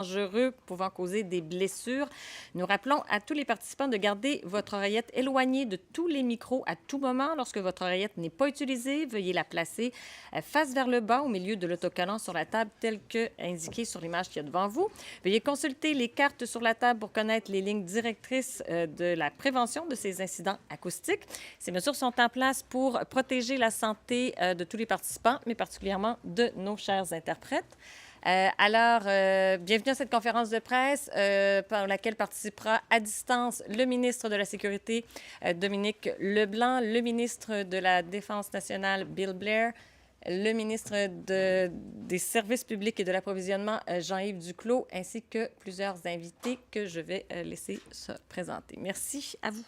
dangereux pouvant causer des blessures. Nous rappelons à tous les participants de garder votre oreillette éloignée de tous les micros à tout moment. Lorsque votre oreillette n'est pas utilisée, veuillez la placer face vers le bas au milieu de l'autocollant sur la table tel que indiqué sur l'image qu'il y a devant vous. Veuillez consulter les cartes sur la table pour connaître les lignes directrices de la prévention de ces incidents acoustiques. Ces mesures sont en place pour protéger la santé de tous les participants, mais particulièrement de nos chers interprètes. Bienvenue à cette conférence de presse par laquelle participera à distance le ministre de la Sécurité, Dominic LeBlanc, le ministre de la Défense nationale, Bill Blair, le ministre des Services publics et de l'approvisionnement, Jean-Yves Duclos, ainsi que plusieurs invités que je vais laisser se présenter. Merci à vous.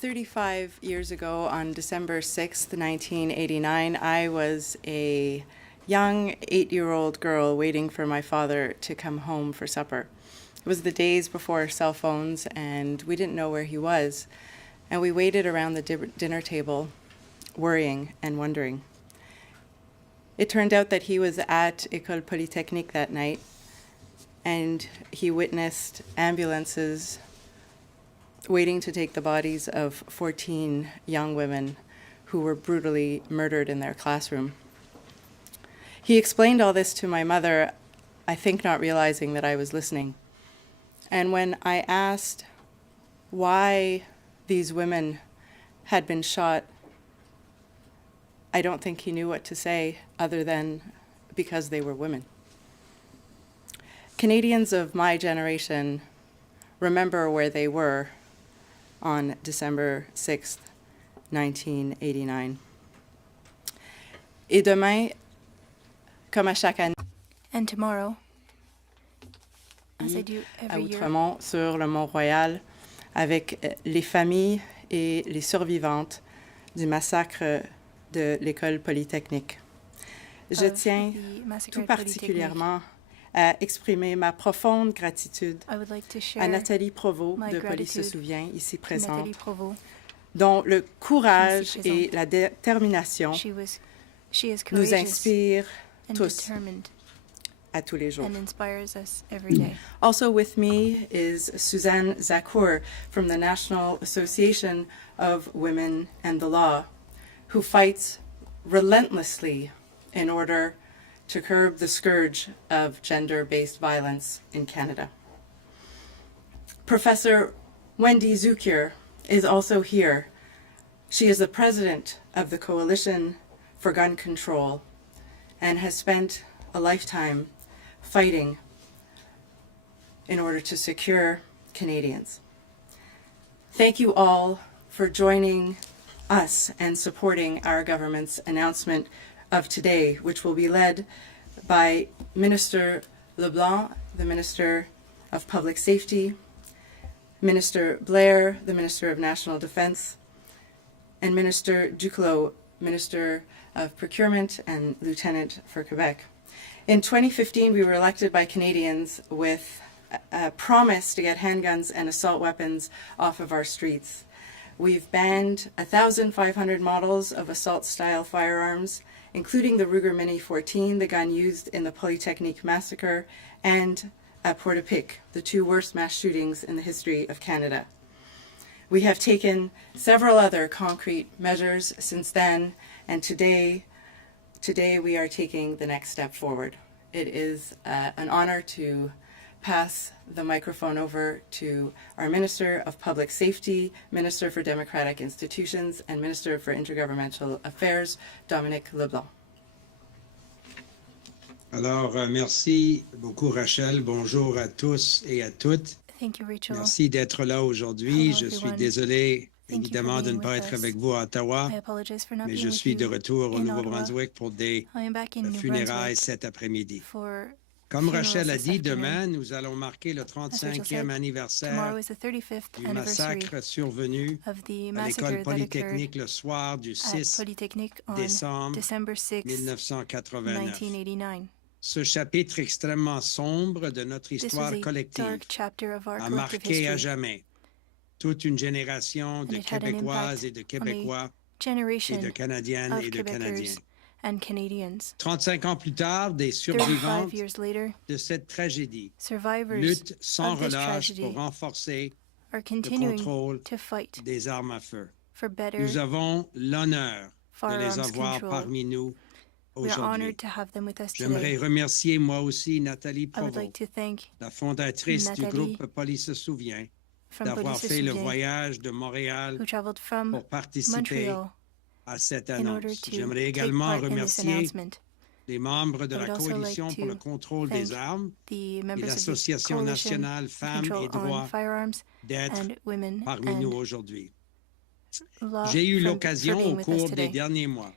35 years ago, on December 6th, 1989, I was a young 8-year-old girl waiting for my father to come home for supper. It was the days before cell phones, and we didn't know where he was. And we waited around the dinner table, worrying and wondering. It turned out that he was at École Polytechnique that night, and he witnessed ambulances waiting to take the bodies of 14 young women who were brutally murdered in their classroom. He explained all this to my mother, I think not realizing that I was listening. And when I asked why these women had been shot, I don't think he knew what to say other than because they were women. Canadians of my generation remember where they were on December 6th, 1989. Et demain, comme à chaque année, and tomorrow, as I do à every year, Outremont, sur le Mont-Royal, avec les familles et les survivantes du massacre de l'École Polytechnique. Je tiens tout particulièrement à exprimer ma profonde gratitude à Nathalie Provost de Police se souvient, ici présente, dont le courage et la détermination nous inspirent tous, à tous les jours. Also with me is Suzanne Zakour from the National Association of Women and the Law, who fights relentlessly in order to curb the scourge of gender-based violence in Canada. Professor Wendy Zukier is also here. She is the president of the Coalition for Gun Control and has spent a lifetime fighting in order to secure Canadians. Thank you all for joining us and supporting our government's announcement of today, which will be led by Minister LeBlanc, the Minister of Public Safety, Minister Blair, the Minister of National Defense, and Minister Duclos, Minister of Procurement and Lieutenant for Quebec. In 2015, we were elected by Canadians with a promise to get handguns and assault weapons off of our streets. We've banned 1,500 models of assault-style firearms, including the Ruger Mini 14, the gun used in the Polytechnique massacre, and at Portapique, the two worst mass shootings in the history of Canada. We have taken several other concrete measures since then, and today we are taking the next step forward. It is an honor to pass the microphone over to our Minister of Public Safety, Minister for Democratic Institutions, and Minister for Intergovernmental Affairs, Dominic LeBlanc. Alors, merci beaucoup, Rachel. Bonjour à tous et à toutes. Thank you, Rachel. Merci d'être là aujourd'hui. Hello, Je suis everyone. désolé, Thank you évidemment, for de ne being pas with être us. avec vous à Ottawa, I apologize for not mais being je with suis you de retour au in Ottawa. Nouveau-Brunswick pour des I am back in New funérailles Brunswick cet après-midi. for Comme funerals Rachel a this dit, afternoon. demain, nous allons marquer le As Rachel 35e said, anniversaire tomorrow is the 35th du anniversary massacre survenu of the à massacre l'École that occurred Polytechnique le soir du at 6 Polytechnique on décembre December 6, 1989. 1989. Ce chapitre extrêmement sombre de notre This was histoire a collective dark chapter of our a collective marqué à history, jamais toute une génération de and it had an Québécoises impact et de on a Québécois et generation de Canadiennes of et de Quebecers Canadiens. and Canadians. 35 ans plus tard, des 35 survivantes years later, de cette tragédie survivors luttent sans of this relâche pour tragedy renforcer are le continuing contrôle to fight des armes à feu. for better Nous avons l'honneur de les firearms avoir control. parmi nous We are aujourd'hui. honored to have them with us J'aimerais today. remercier moi aussi Nathalie I would Provost, like to thank la fondatrice du Nathalie groupe Police se souvient, from d'avoir Police fait le Souvien, voyage de Montréal who traveled from pour participer Montreal à cette in order annonce. to J'aimerais take également part in this remercier announcement. les membres de I la would also Coalition like pour le to contrôle thank des armes the et members of the l'Association Coalition nationale for Femmes et Control on Droits Firearms d'être and Women parmi nous and aujourd'hui. Law J'ai eu for l'occasion being au with us cours des today. derniers mois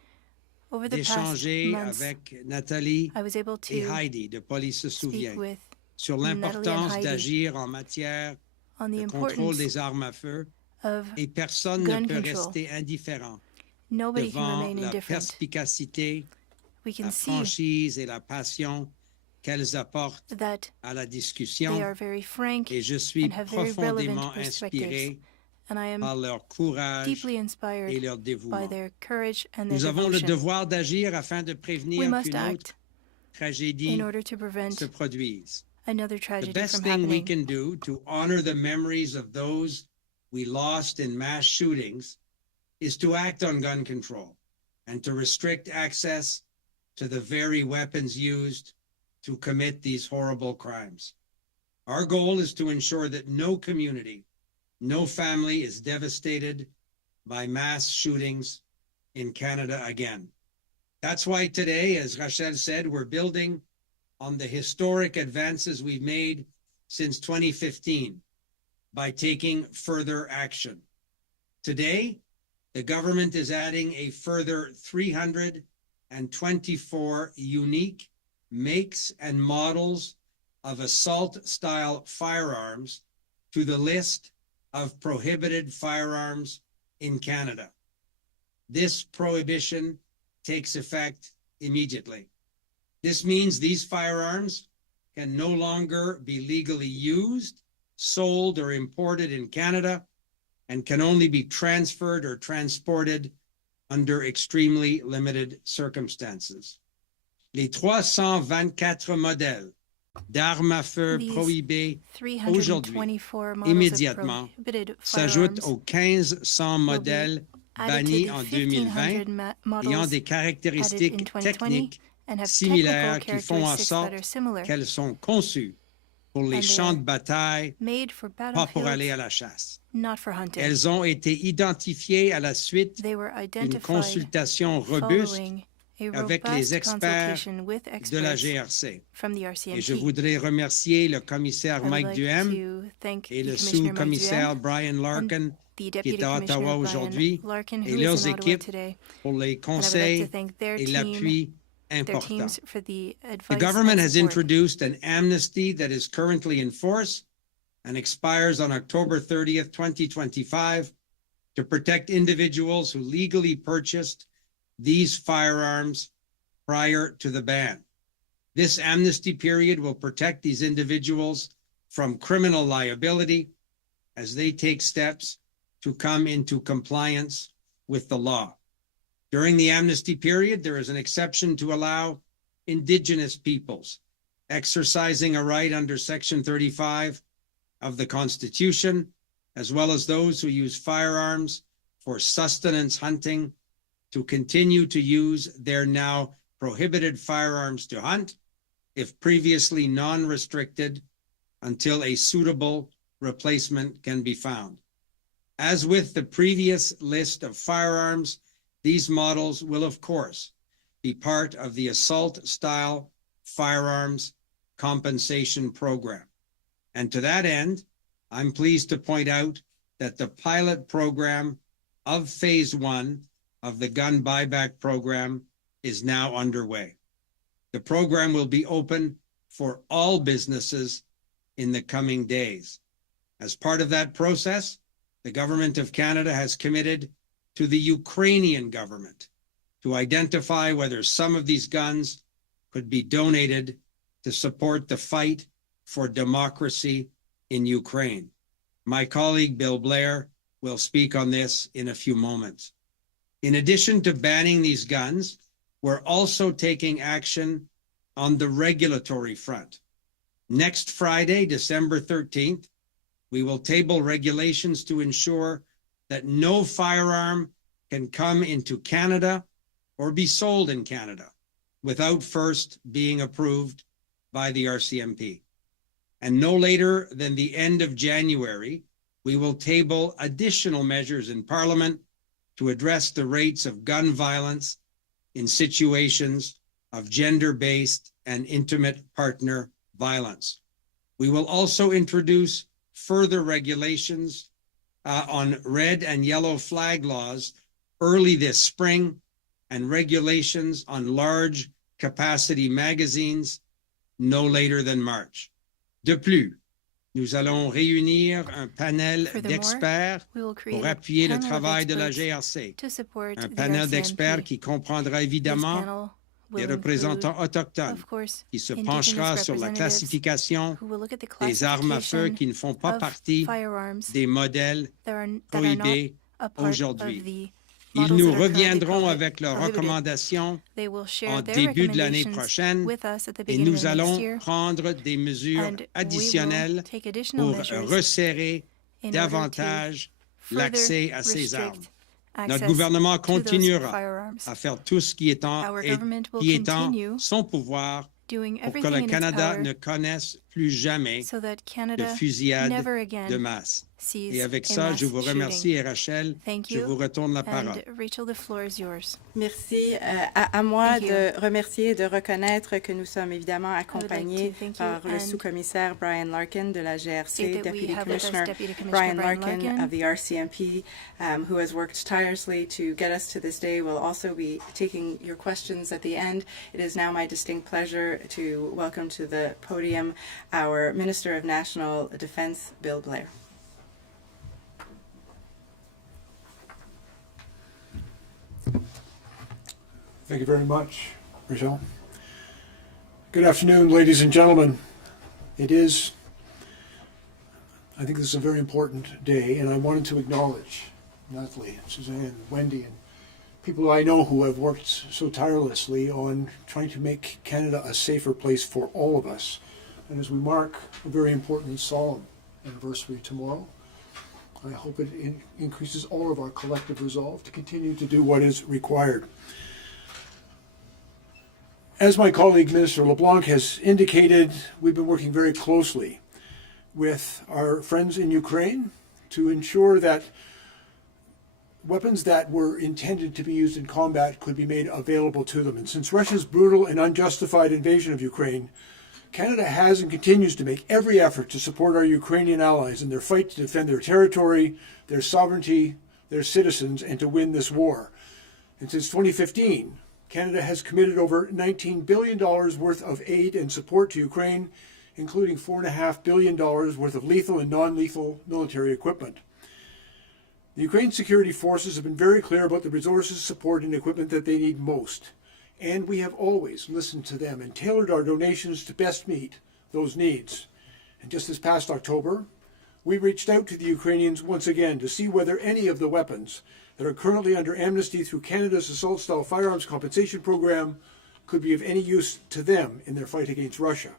Over the past d'échanger months, avec Nathalie I was able et to Heidi de Police se souvient speak with sur Natalie and l'importance Heidi d'agir en matière on the de contrôle importance des armes à feu of et personne gun ne peut control. rester indifférent Nobody can devant remain la indifferent. perspicacité, We can la see franchise et la passion qu'elles apportent that à la they discussion are very frank et je suis and have very profondément relevant perspectives. inspiré And I am par leur courage deeply et inspired leur by dévouement. their courage and their Nous avons le devotion. devoir d'agir afin de We prévenir must qu'une autre act tragédie in order to prevent se produise. another The tragedy best from thing we happening. can do to honor the memories of those we lost in mass shootings is to act on gun control and to restrict access to the very weapons used to commit these horrible crimes. Our goal is to ensure that no community, no family is devastated by mass shootings in Canada again. That's why today, as Rachel said, we're building on the historic advances we've made since 2015 by taking further action. Today, the government is adding a further 324 unique makes and models of assault-style firearms to the list of prohibited firearms in Canada. This prohibition takes effect immediately. This means these firearms can no longer be legally used, sold, or imported in Canada and can only be transferred or transported under extremely limited circumstances. Les 324 modèles d'armes à feu These prohibées aujourd'hui 324 models immédiatement of prohibited s'ajoutent firearms aux 1500 modèles added to bannis the en 1500 2020 ayant models des added in caractéristiques 2020 techniques and have similaires technical qui font en characteristics that are sorte similar qu'elles sont conçues pour les and they champs are de bataille, made for pas pour aller battlefields, à la chasse. not for hunting. Elles ont été identifiées à la suite They were d'une identified consultation robuste following a avec les robust experts consultation with de la experts GRC. from the Et RCMP. je voudrais remercier le commissaire I would Mike like Duhem to thank et the le Commissioner Mike sous-commissaire Duhem Brian Larkin the qui Deputy est à Commissioner Ottawa Brian aujourd'hui Larkin, et who is leurs in Ottawa équipes today, pour les and I would like conseils to thank their et team, l'appui their important. teams for the The advice government and has support. introduced an amnesty that is currently in force and expires on October 30th, 2025 to protect individuals who legally purchased these firearms prior to the ban. This amnesty period will protect these individuals from criminal liability as they take steps to come into compliance with the law. During the amnesty period, there is an exception to allow Indigenous peoples exercising a right under Section 35 of the Constitution, as well as those who use firearms for sustenance hunting, to continue to use their now prohibited firearms to hunt, if previously non-restricted, until a suitable replacement can be found. As with the previous list of firearms, these models will, of course, be part of the assault-style firearms compensation program. And to that end, I'm pleased to point out that the pilot program of Phase 1 of the gun buyback program is now underway. The program will be open for all businesses in the coming days. As part of that process, the Government of Canada has committed to the Ukrainian government to identify whether some of these guns could be donated to support the fight for democracy in Ukraine. My colleague Bill Blair will speak on this in a few moments. In addition to banning these guns, we're also taking action on the regulatory front. Next Friday, December 13th, we will table regulations to ensure that no firearm can come into Canada or be sold in Canada without first being approved by the RCMP. And no later than the end of January, we will table additional measures in Parliament to address the rates of gun violence in situations of gender-based and intimate partner violence. We will also introduce further regulations on red and yellow flag laws early this spring and regulations on large capacity magazines no later than March. De plus, nous allons réunir un panel d'experts pour appuyer le travail de la GRC. Un panel d'experts qui comprendra évidemment des représentants autochtones, qui se penchera sur la classification des armes à feu qui ne font pas partie des modèles prohibés aujourd'hui. Ils nous reviendront avec leurs recommandations en début de l'année prochaine et nous allons prendre des mesures additionnelles pour resserrer davantage l'accès à ces armes. Notre gouvernement continuera à faire tout ce qui est en son pouvoir pour que le Canada ne connaisse plus jamais de fusillade de masse. Et avec ça, je vous remercie et Rachel, je vous retourne la parole. Merci à moi de remercier et de reconnaître que nous sommes évidemment accompagnés par le sous-commissaire Brian Larkin de la GRC, Deputy Commissioner Brian Larkin of the RCMP, who has worked tirelessly to get us to this day. We'll also be taking your questions at the end. It is now my distinct pleasure to welcome to the podium our Minister of National Defence, Bill Blair. Thank you very much, Rachel. Good afternoon, ladies and gentlemen. I think this is a very important day, and I wanted to acknowledge Natalie, Suzanne, Wendy, and people I know who have worked so tirelessly on trying to make Canada a safer place for all of us. And as we mark a very important and solemn anniversary tomorrow, I hope it increases all of our collective resolve to continue to do what is required. As my colleague, Minister LeBlanc, has indicated, we've been working very closely with our friends in Ukraine to ensure that weapons that were intended to be used in combat could be made available to them. And since Russia's brutal and unjustified invasion of Ukraine, Canada has and continues to make every effort to support our Ukrainian allies in their fight to defend their territory, their sovereignty, their citizens, and to win this war. And since 2015, Canada has committed over $19 billion worth of aid and support to Ukraine, including $4.5 billion worth of lethal and non-lethal military equipment. The Ukraine security forces have been very clear about the resources, support, and equipment that they need most. And we have always listened to them and tailored our donations to best meet those needs. And just this past October, we reached out to the Ukrainians once again to see whether any of the weapons that are currently under amnesty through Canada's assault-style firearms compensation program could be of any use to them in their fight against Russia.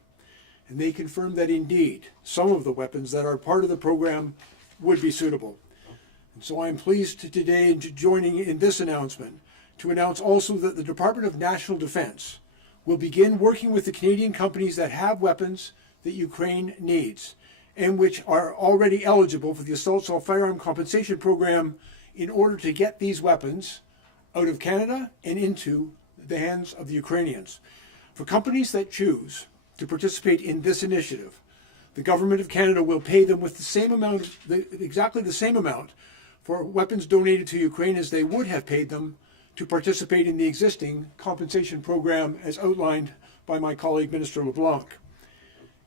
And they confirmed that indeed, some of the weapons that are part of the program would be suitable. And so I'm pleased today in joining in this announcement to announce also that the Department of National Defence will begin working with the Canadian companies that have weapons that Ukraine needs and which are already eligible for the assault-style firearm compensation program in order to get these weapons out of Canada and into the hands of the Ukrainians. For companies that choose to participate in this initiative, the Government of Canada will pay them with the same amount, exactly the same amount, for weapons donated to Ukraine as they would have paid them to participate in the existing compensation program as outlined by my colleague, Minister LeBlanc.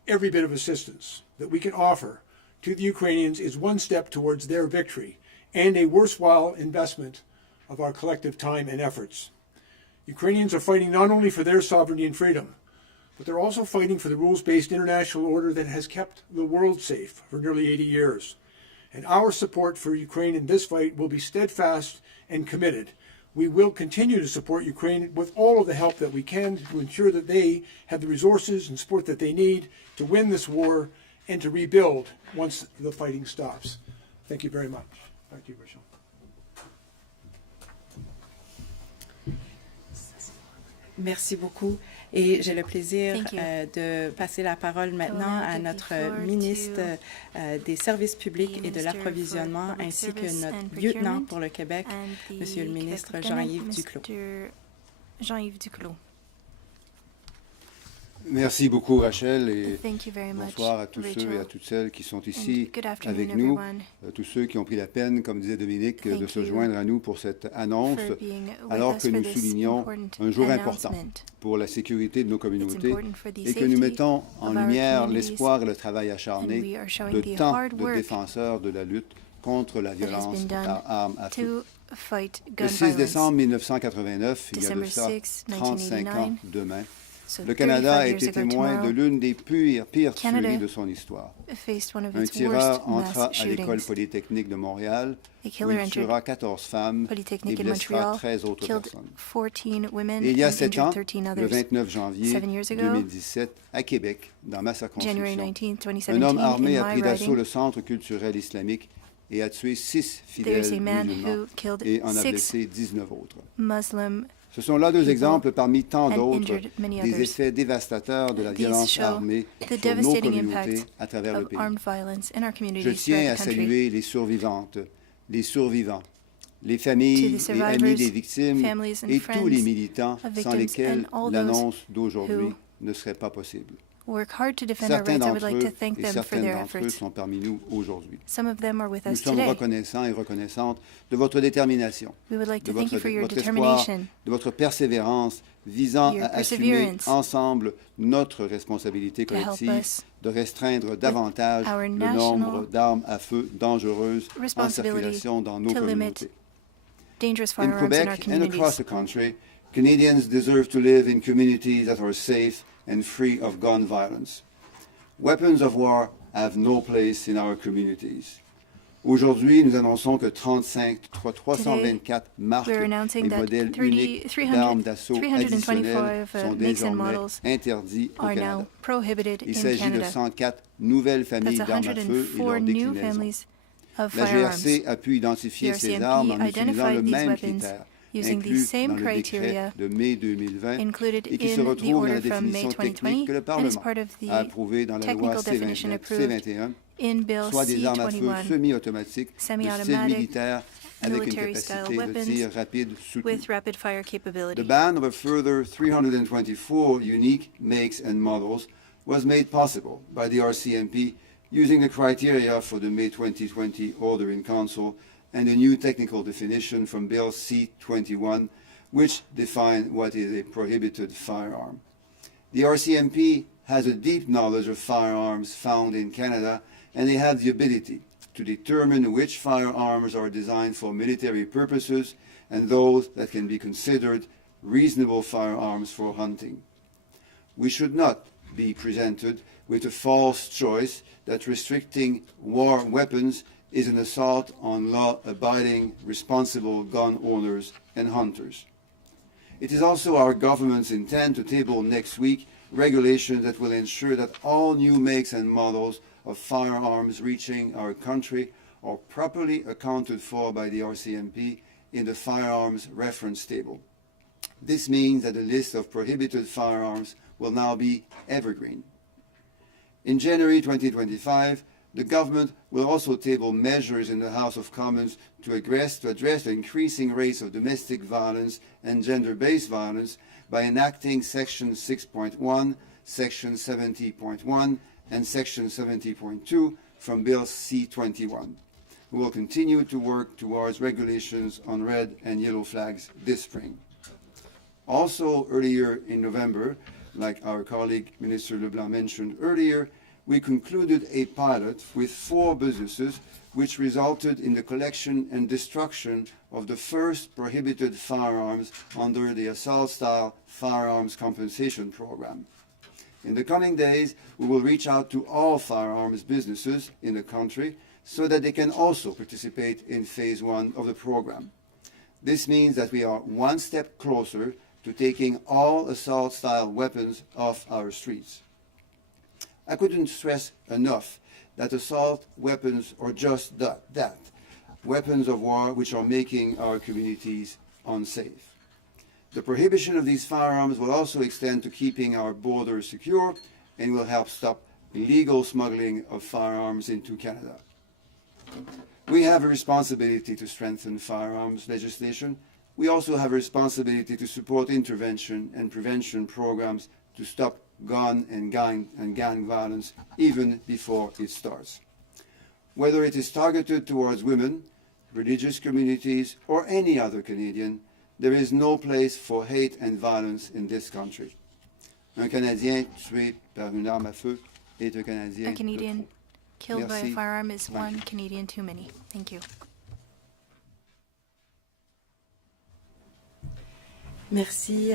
Every bit of assistance that we can offer to the Ukrainians is one step towards their victory and a worthwhile investment of our collective time and efforts. Ukrainians are fighting not only for their sovereignty and freedom, but they're also fighting for the rules-based international order that has kept the world safe for nearly 80 years. And our support for Ukraine in this fight will be steadfast and committed. We will continue to support Ukraine with all of the help that we can to ensure that they have the resources and support that they need to win this war and to rebuild once the fighting stops. Thank you very much. Back to you, Rachel. Merci beaucoup. Et j'ai le plaisir Thank you. De passer la parole maintenant now à give the notre floor ministre des Services publics the et de Minister l'Approvisionnement, for Public ainsi que Service notre and lieutenant Procurement pour le Québec, and the Monsieur le Quebec ministre Lieutenant, Jean-Yves Duclos. Mr. Jean-Yves Duclos. Merci beaucoup Rachel et Thank you very much, bonsoir à tous Rachel. ceux et à toutes celles qui sont And ici good afternoon, avec nous, everyone, tous ceux qui ont pris la peine, comme disait Dominic, de Thank se you joindre à nous pour cette annonce, for being with alors us que for nous this soulignons important un jour important announcement. pour la sécurité de nos It's communautés important for the et que nous safety mettons en of our lumière communities, l'espoir et le travail and acharné we are showing de the tant hard de work défenseurs de la lutte contre la that has violence been done par armes à feu. to fight gun Le 6 violence. décembre 1989, il y a de December ça 6, 35 ans 1989, demain, so le Canada a 35 été years ago témoin de tomorrow, l'une des pires Canada tueries de son histoire. faced one of Un its tireur worst entra mass à l'école shootings. polytechnique de Montréal, A où killer il entered tuera 14 femmes et Polytechnic in blessera Montreal, 13 autres killed personnes. 14 women Et il y a and 7 ans, injured 13 le others. 29 janvier 7 years ago, 2017, à Québec, dans ma January circonscription, 19, un homme 2017, armé in a my pris d'assaut riding, le centre culturel islamique et a tué 6 there's fidèles a man musulmans who killed et en a 6 blessé 19 autres. Muslim Ce sont là deux people exemples parmi tant and d'autres injured many des others. effets dévastateurs de la These violence show armée the sur nos devastating communautés impact à travers le of pays. armed violence in our Je communities tiens à throughout the country. saluer les survivantes, les survivants, les familles To the et amis survivors, des victimes families and et tous friends les militants of sans victims lesquels and all those l'annonce d'aujourd'hui who ne serait pas possible. Work hard to defend our Certains rights. I would d'entre like to eux thank et them for certaines their d'entre eux efforts. sont parmi nous aujourd'hui. Some of them are with Nous us sommes today. reconnaissants et reconnaissantes de votre détermination, We would like de to thank you for your votre espoir, determination, de votre persévérance visant Your à assumer perseverance ensemble notre responsabilité to help collective us de restreindre davantage our le national nombre d'armes à feu dangereuses en responsibility circulation dans nos to limit communautés. dangerous In firearms in our Quebec and across communities. the country, Canadians deserve to live in communities that are safe and free of gun violence. Weapons of war have no place in our communities. Aujourd'hui, nous annonçons que 324 marques we're et announcing that modèles 30 uniques 300 d'armes d'assaut additionnelles 325 sont makes and désormais models interdits au are Canada. now prohibited Il in s'agit de Canada. 104 nouvelles familles That's d'armes à feu et 104 leurs new déclinaisons. families of La firearms. GRC a pu identifier The ces RCMP armes en utilisant le identified these même weapons critère using the inclus same dans le décret criteria de mai 2020 included et qui se in the retrouve dans la order from May définition 2020 technique que le and is Parlement part of the a approuvée dans la loi technical definition C21, in Bill soit des armes à feu C-21 semi-automatiques de style semi-automatic militaire avec une military-style capacité de weapons tir rapide soutenue. with rapid fire capability. The ban of a further 324 unique makes and models was made possible by the RCMP using the criteria for the May 2020 Order in Council and a new technical definition from Bill C-21, which define what is a prohibited firearm. The RCMP has a deep knowledge of firearms found in Canada, and they have the ability to determine which firearms are designed for military purposes and those that can be considered reasonable firearms for hunting. We should not be presented with a false choice that restricting war weapons is an assault on law-abiding, responsible gun owners and hunters. It is also our government's intent to table next week regulations that will ensure that all new makes and models of firearms reaching our country are properly accounted for by the RCMP in the firearms reference table. This means that the list of prohibited firearms will now be evergreen. In January 2025, the government will also table measures in the House of Commons to address the increasing rates of domestic violence and gender-based violence by enacting Section 6.1, Section 70.1, and Section 70.2 from Bill C-21. We will continue to work towards regulations on red and yellow flags this spring. Also, earlier in November, like our colleague Minister LeBlanc mentioned earlier, we concluded a pilot with 4 businesses which resulted in the collection and destruction of the first prohibited firearms under the assault-style firearms compensation program. In the coming days, we will reach out to all firearms businesses in the country so that they can also participate in Phase 1 of the program. This means that we are one step closer to taking all assault-style weapons off our streets. I couldn't stress enough that assault weapons are just that, weapons of war which are making our communities unsafe. The prohibition of these firearms will also extend to keeping our borders secure and will help stop illegal smuggling of firearms into Canada. We have a responsibility to strengthen firearms legislation. We also have a responsibility to support intervention and prevention programs to stop gun and gang violence even before it starts. Whether it is targeted towards women, religious communities, or any other Canadian, there is no place for hate and violence in this country. Un Canadien tué par une arme à feu est un Canadien. A Canadian killed by a Merci. firearm is one Canadian too many. Thank you. Merci,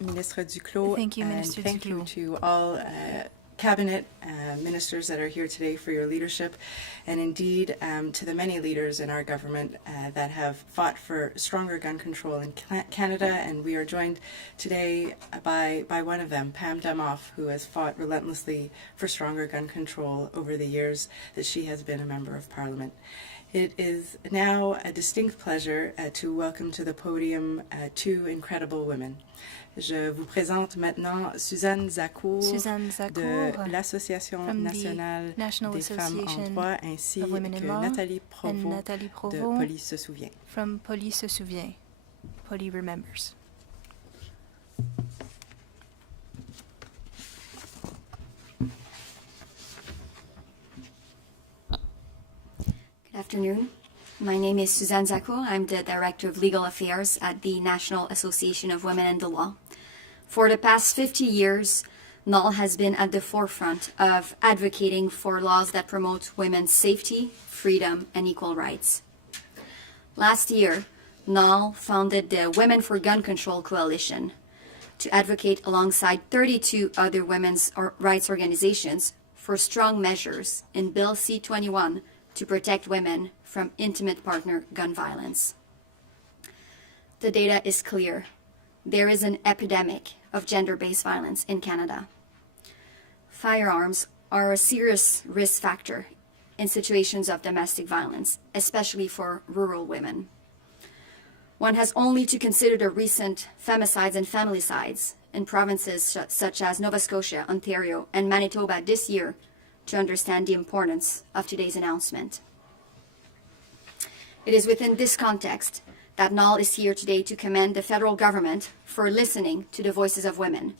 Ministre Duclos. Thank you, and Minister thank you Duclos. to all cabinet ministers that are here today for your leadership, and indeed to the many leaders in our government that have fought for stronger gun control in Canada. And we are joined today by one of them, Pam Damoff, who has fought relentlessly for stronger gun control over the years that she has been a member of Parliament. It is now a distinct pleasure to welcome to the podium two incredible women. Je vous présente maintenant Suzanne Zacour, Suzanne Zacour, de l'Association from the nationale National des femmes en Association droit, ainsi of Women in que Law, Nathalie and Provost Nathalie de Provost Police se souvient. from Police se souvient. Police remembers. Good afternoon. My name is Suzanne Zacour. I'm the Director of Legal Affairs at the National Association of Women in the Law. For the past 50 years, NAL has been at the forefront of advocating for laws that promote women's safety, freedom, and equal rights. Last year, NAL founded the Women for Gun Control Coalition to advocate alongside 32 other women's rights organizations for strong measures in Bill C-21 to protect women from intimate partner gun violence. The data is clear. There is an epidemic of gender-based violence in Canada. Firearms are a serious risk factor in situations of domestic violence, especially for rural women. One has only to consider the recent femicides and familicides in provinces such as Nova Scotia, Ontario, and Manitoba this year to understand the importance of today's announcement. It is within this context that NAL is here today to commend the federal government for listening to the voices of women,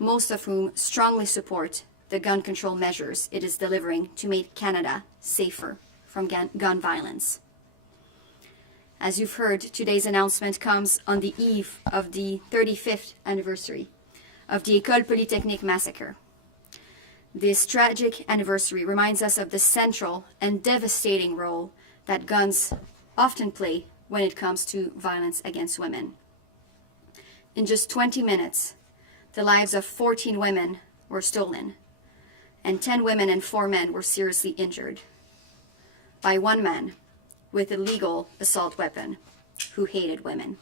most of whom strongly support the gun control measures it is delivering to make Canada safer from gun violence. As you've heard, today's announcement comes on the eve of the 35th anniversary of the École Polytechnique massacre. This tragic anniversary reminds us of the central and devastating role that guns often play when it comes to violence against women. In just 20 minutes, the lives of 14 women were stolen, and 10 women and 4 men were seriously injured by one man with a legal assault weapon who hated women.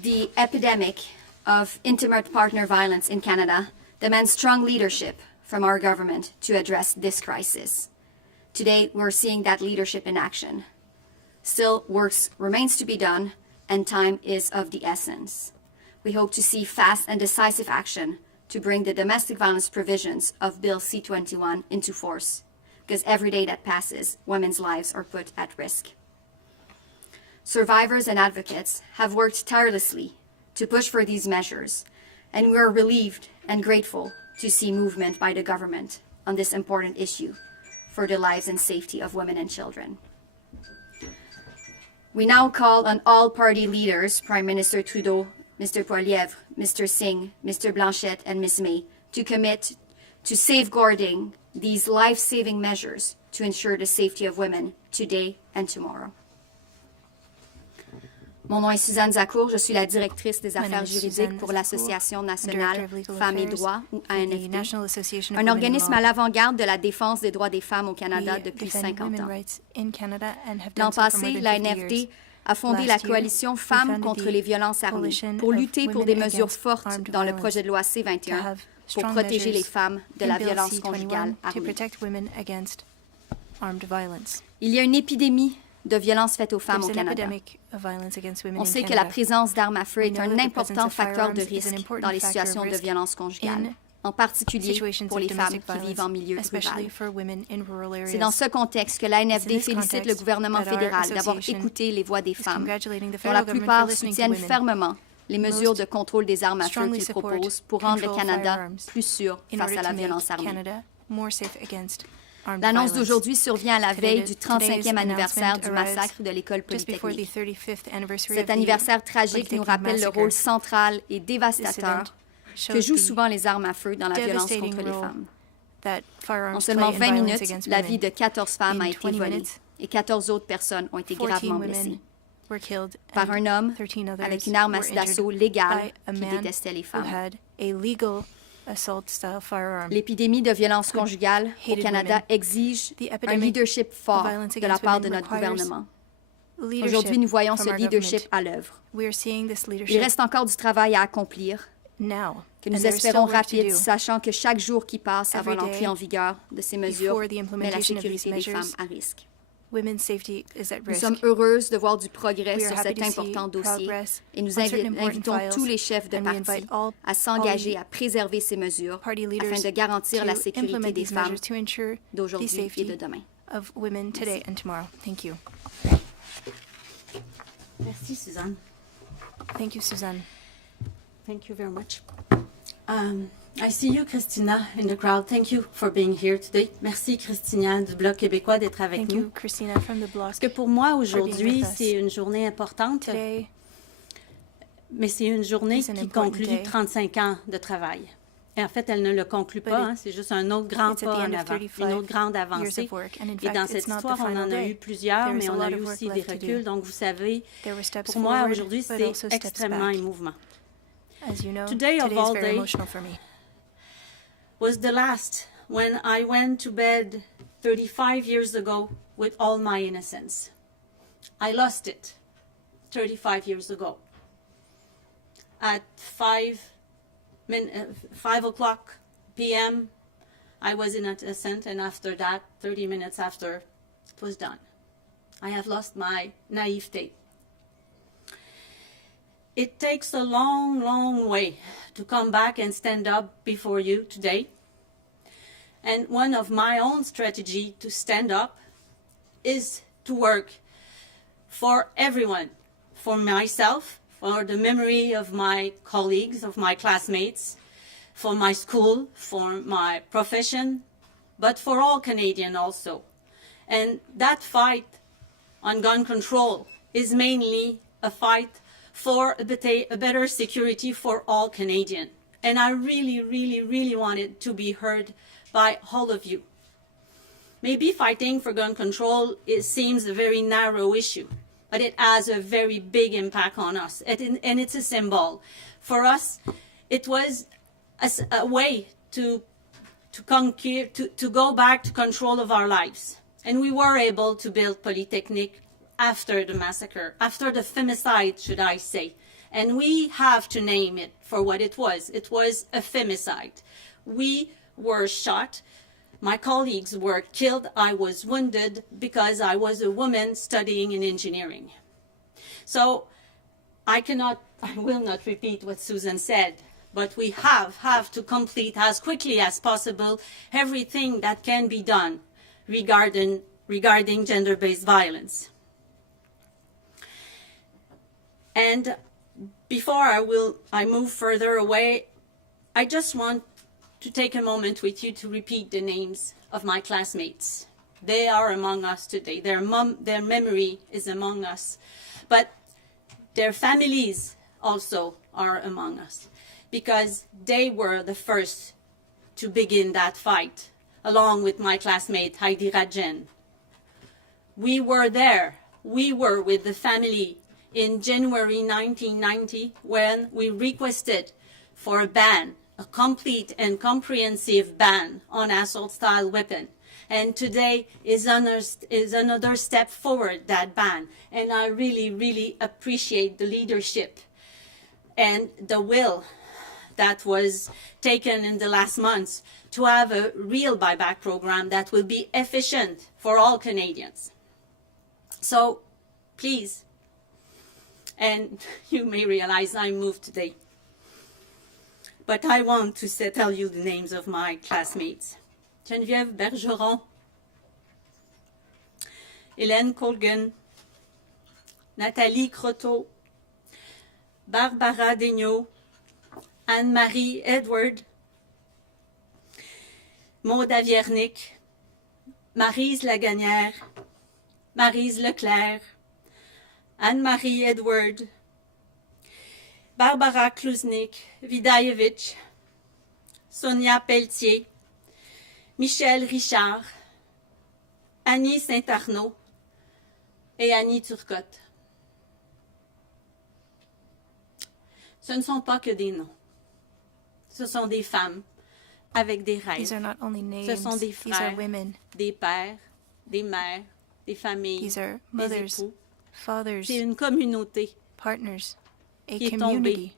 The epidemic of intimate partner violence in Canada demands strong leadership from our government to address this crisis. Today, we're seeing that leadership in action. Still, work remains to be done, and time is of the essence. We hope to see fast and decisive action to bring the domestic violence provisions of Bill C-21 into force, because every day that passes, women's lives are put at risk. Survivors and advocates have worked tirelessly to push for these measures, and we are relieved and grateful to see movement by the government on this important issue for the lives and safety of women and children. We now call on all party leaders, Prime Minister Trudeau, Mr. Poilievre, Mr. Singh, Mr. Blanchette, and Ms. May, to commit to safeguarding these life-saving measures to ensure the safety of women today and tomorrow. Mon nom est Suzanne Zacour, je suis la directrice des My affaires name is juridiques Suzanne pour Zacour, l'Association Director nationale of Legal Femmes et Affairs Droits, ou for the ANFD, National Association of un Women in organisme Law. à l'avant-garde de la défense des droits des femmes au Canada We depuis defend 50 women's ans. rights in Canada and have L'an done so for more passé, than la 50 NFD years. a fondé Last la year, coalition we Femmes founded contre the les violences armées Coalition pour of lutter pour Women des mesures Against fortes Armed dans le Violence, projet de loi to C-21 have pour strong protéger les measures femmes de in la Bill violence C-21 conjugale to armée. protect women against armed violence. Il y a une épidémie de violences faites aux femmes au There's an Canada. epidemic of violence against women On in sait que Canada. la présence d'armes à feu We est know un that the important presence of facteur de firearms is an risque important dans les factor of situations de risk violence conjugale, in en particulier situations pour of les femmes domestic qui violence, vivent en milieu especially rural. for women in rural areas. C'est dans ce contexte que l'ANFD It's in this félicite le context gouvernement that our fédéral d'avoir association écouté les voix des is femmes, congratulating the dont federal la government plupart for listening to soutiennent women. fermement les mesures Most de contrôle des armes à feu strongly qu'ils support proposent pour rendre le control Canada firearms plus sûr in face order à la to make violence armée. Canada more safe against armed L'annonce violence. d'aujourd'hui survient à la veille du Today's 35e anniversaire du announcement massacre de l'école just before the polytechnique. 35th anniversary Cet of the anniversaire tragique nous Polytechnic rappelle le massacre. rôle central et This dévastateur event que shows jouent the souvent les armes à feu dans la violence devastating contre les role femmes. that firearms En seulement play in 20 violence minutes, against la women. vie de 14 femmes In a été 20 volée minutes, et 14 autres personnes ont été 14 gravement women blessées were killed par and un homme 13 others avec une arme were injured d'assaut légale by a qui man détestait les who femmes. had a legal assault-style firearm. L'épidémie de violence conjugale au hated Canada women. exige The un epidemic leadership fort violence de la against part de women notre requires gouvernement. Leadership Aujourd'hui, nous voyons from ce our leadership government. à l'œuvre. We are seeing this Il leadership reste encore du travail à accomplir, now, que and nous there is still espérons work to rapide, do sachant que chaque jour qui passe avant every day l'entrée en vigueur de ces mesures before the met la implementation of these sécurité des femmes measures. à risque. Women's safety is at Nous risk. sommes heureuses de voir du progrès We are sur happy cet to see important dossier progress et nous on certain important invitons files, tous les chefs de and we parti invite all à s'engager the à préserver ces mesures party afin leaders de garantir la to sécurité implement des these femmes measures to ensure the d'aujourd'hui et de safety demain. of women today and tomorrow. Thank you. Merci, Suzanne. Thank you, Suzanne. Thank you very much. I see you, Christina, in the crowd. Thank you for being here today. Merci, Christina du Bloc québécois, d'être avec Thank nous. you, Christina from the Bloc. Parce que pour moi, being aujourd'hui, with us. c'est une journée importante, Today mais c'est une journée is an qui important conclut day. 35 ans de travail. Et en fait, elle ne le conclut But pas, it- hein, c'est juste un autre grand it's at pas the en end of avant, 35 une autre grande years avancée. of work. And in Et fact, dans cette it's not the histoire, on final en a day. eu plusieurs, There is mais a on a lot eu of work aussi des left to reculs. do. Donc, vous savez, There were steps pour moi, forward, aujourd'hui, but c'est also steps extrêmement back. émouvant. As you know, Today of today all is very day, emotional for me. was the last when I went to bed 35 years ago with all my innocence. I lost it 35 years ago. At 5 o'clock p.m., I was innocent, and after that, 30 minutes after, it was done. I have lost my naivete. It takes a long, long way to come back and stand up before you today. And one of my own strategy to stand up is to work for everyone, for myself, for the memory of my colleagues, of my classmates, for my school, for my profession, but for all Canadians also. And that fight on gun control is mainly a fight for a better security for all Canadians. And I really, really, really want it to be heard by all of you. Maybe fighting for gun control seems a very narrow issue, but it has a very big impact on us, and it's a symbol. For us, it was a way to conquer, to go back to control of our lives. And we were able to build Polytechnic after the massacre, after the femicide, should I say. And we have to name it for what it was. It was a femicide. We were shot. My colleagues were killed. I was wounded because I was a woman studying in engineering. So I will not repeat what Susan said, but we have to complete as quickly as possible everything that can be done regarding gender-based violence. And before I move further away, I just want to take a moment with you to repeat the names of my classmates. They are among us today. Their memory is among us. But their families also are among us, because they were the first to begin that fight, along with my classmate Heidi Rajen. We were there. We were with the family in January 1990 when we requested for a ban, a complete and comprehensive ban on assault-style weapon. And today is another step forward, that ban. And I really, really appreciate the leadership and the will that was taken in the last months to have a real buyback program that will be efficient for all Canadians. So, please, and you may realize I moved today, but I want to tell you the names of my classmates. Geneviève Bergeron, Hélène Colgan, Nathalie Croteau, Barbara Daigneault, Anne-Marie Edward, Maud Aviernick, Maryse Lagagnère, Maryse Leclerc, Anne-Marie Edward, Barbara Kluznik, Vidayevich, Sonia Pelletier, Michel Richard, Annie Saint-Arnaud et Annie Turcotte. Ce ne sont pas que des noms. Ce sont des femmes avec des rêves. These are not only names, Ce sont des these frères, are women. des pères, des mères, des familles, These are des mothers, époux. fathers, C'est une communauté partners, a qui est community tombée.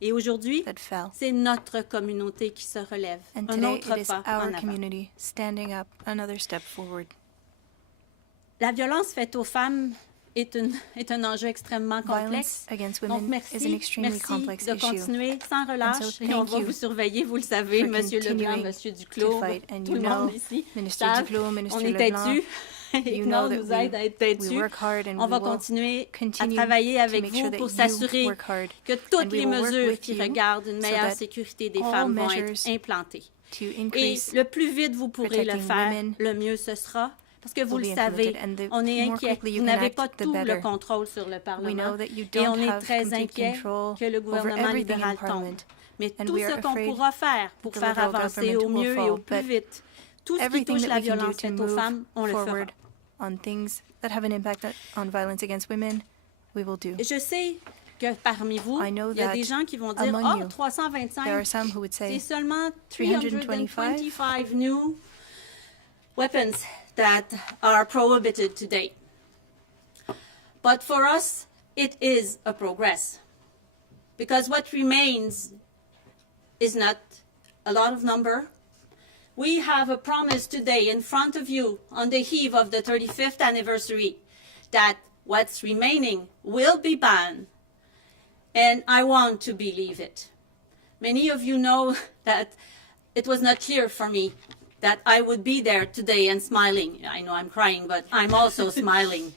Et aujourd'hui, that fell. c'est notre communauté qui se relève. And Un today autre it is pas our en avant. community standing up, another step forward. La violence faite aux femmes est un enjeu extrêmement complexe. Violence against Donc, women is an merci extremely complex de issue. continuer sans relâche. so Et on thank va you vous surveiller, vous le savez, for Monsieur LeBlanc, continuing Monsieur to Duclos, fight. And tout you le monde know, ici Minister savent, Duclos, Minister on est LeBlanc, têtus. Et you que know nous that aide à être têtus. we work hard and On va we will continuer à continue travailler to avec make vous sure that pour you s'assurer work hard que and toutes we les will work mesures with qui you regardent une so meilleure that sécurité des all femmes vont measures être implantées. to Et increase le plus vite vous pourrez le protecting faire, women le mieux ce sera. Parce que vous will le be savez, implemented, and the on est more inquiet. quickly you Vous can n'avez act, pas the tout le better. contrôle sur le We Parlement. know that you Et don't on est have très complete inquiet control que le over gouvernement everything in libéral tombe. Parliament. Mais And tout we are ce qu'on afraid pourra faire pour the faire Liberal avancer au government will mieux et au fall, plus but vite tout ce qui everything touche that la we can do violence to faite aux move femmes, on le fera. forward on things that have an impact on violence against women, we will do. Et je sais que parmi vous, I know il y a that des gens qui vont dire « among Oh, you, 325, There are some who would c'est say seulement 325 325 new weapons that are prohibited today. But for us, it is a progress. Because what remains is not a lot of number. We have a promise today in front of you on the eve of the 35th anniversary that what's remaining will be banned. And I want to believe it. Many of you know that it was not clear for me that I would be there today and smiling. I know I'm crying, but I'm also smiling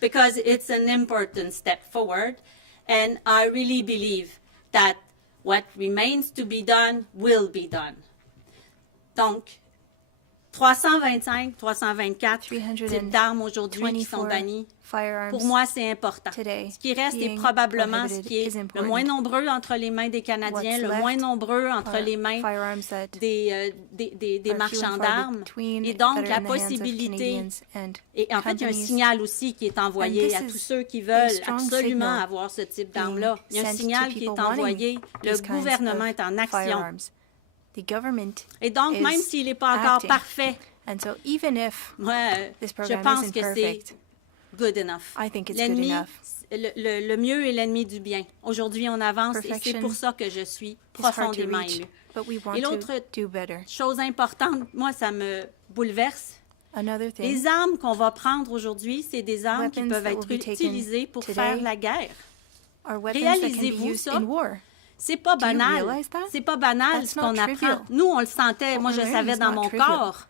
because it's an important step forward. And I really believe that what remains to be done will be done. Donc, 325, 324 types d'armes aujourd'hui qui sont bannis. firearms Pour moi, c'est important. today Ce qui reste est being probablement ce prohibited qui est is le important. moins nombreux entre les mains des Canadiens, What's le left moins nombreux entre are les mains firearms that des are few marchands and far d'armes. between Et that donc, are la in the hands of possibilité, Canadians and et en fait, il y a un companies signal aussi qui est envoyé this à is tous ceux qui a veulent strong absolument signal avoir ce type d'armes-là. Il y a un sent to signal qui est people envoyé. wanting Le these kinds gouvernement of est en action. firearms. The government Et donc, is même s'il n'est pas encore acting. parfait, And so even if moi, this je program pense isn't que c'est perfect, good enough. I think it's good L'ennemi, enough. le mieux est l'ennemi du bien. Aujourd'hui, on avance et c'est Perfection pour ça que je suis It's hard to profondément reach, élue. but we want Et to l'autre do better. chose importante, moi, ça me bouleverse. Another thing, Les armes qu'on va prendre aujourd'hui, c'est des armes qui Weapons peuvent that être will be taken utilisées pour today faire la guerre. are weapons that can be Réalisez-vous used ça? in war. C'est pas Do you banal. realize that? C'est pas banal That's ce qu'on not apprend. trivial. Nous, on le sentait. Moi, What je we're savais learning is dans not mon trivial. corps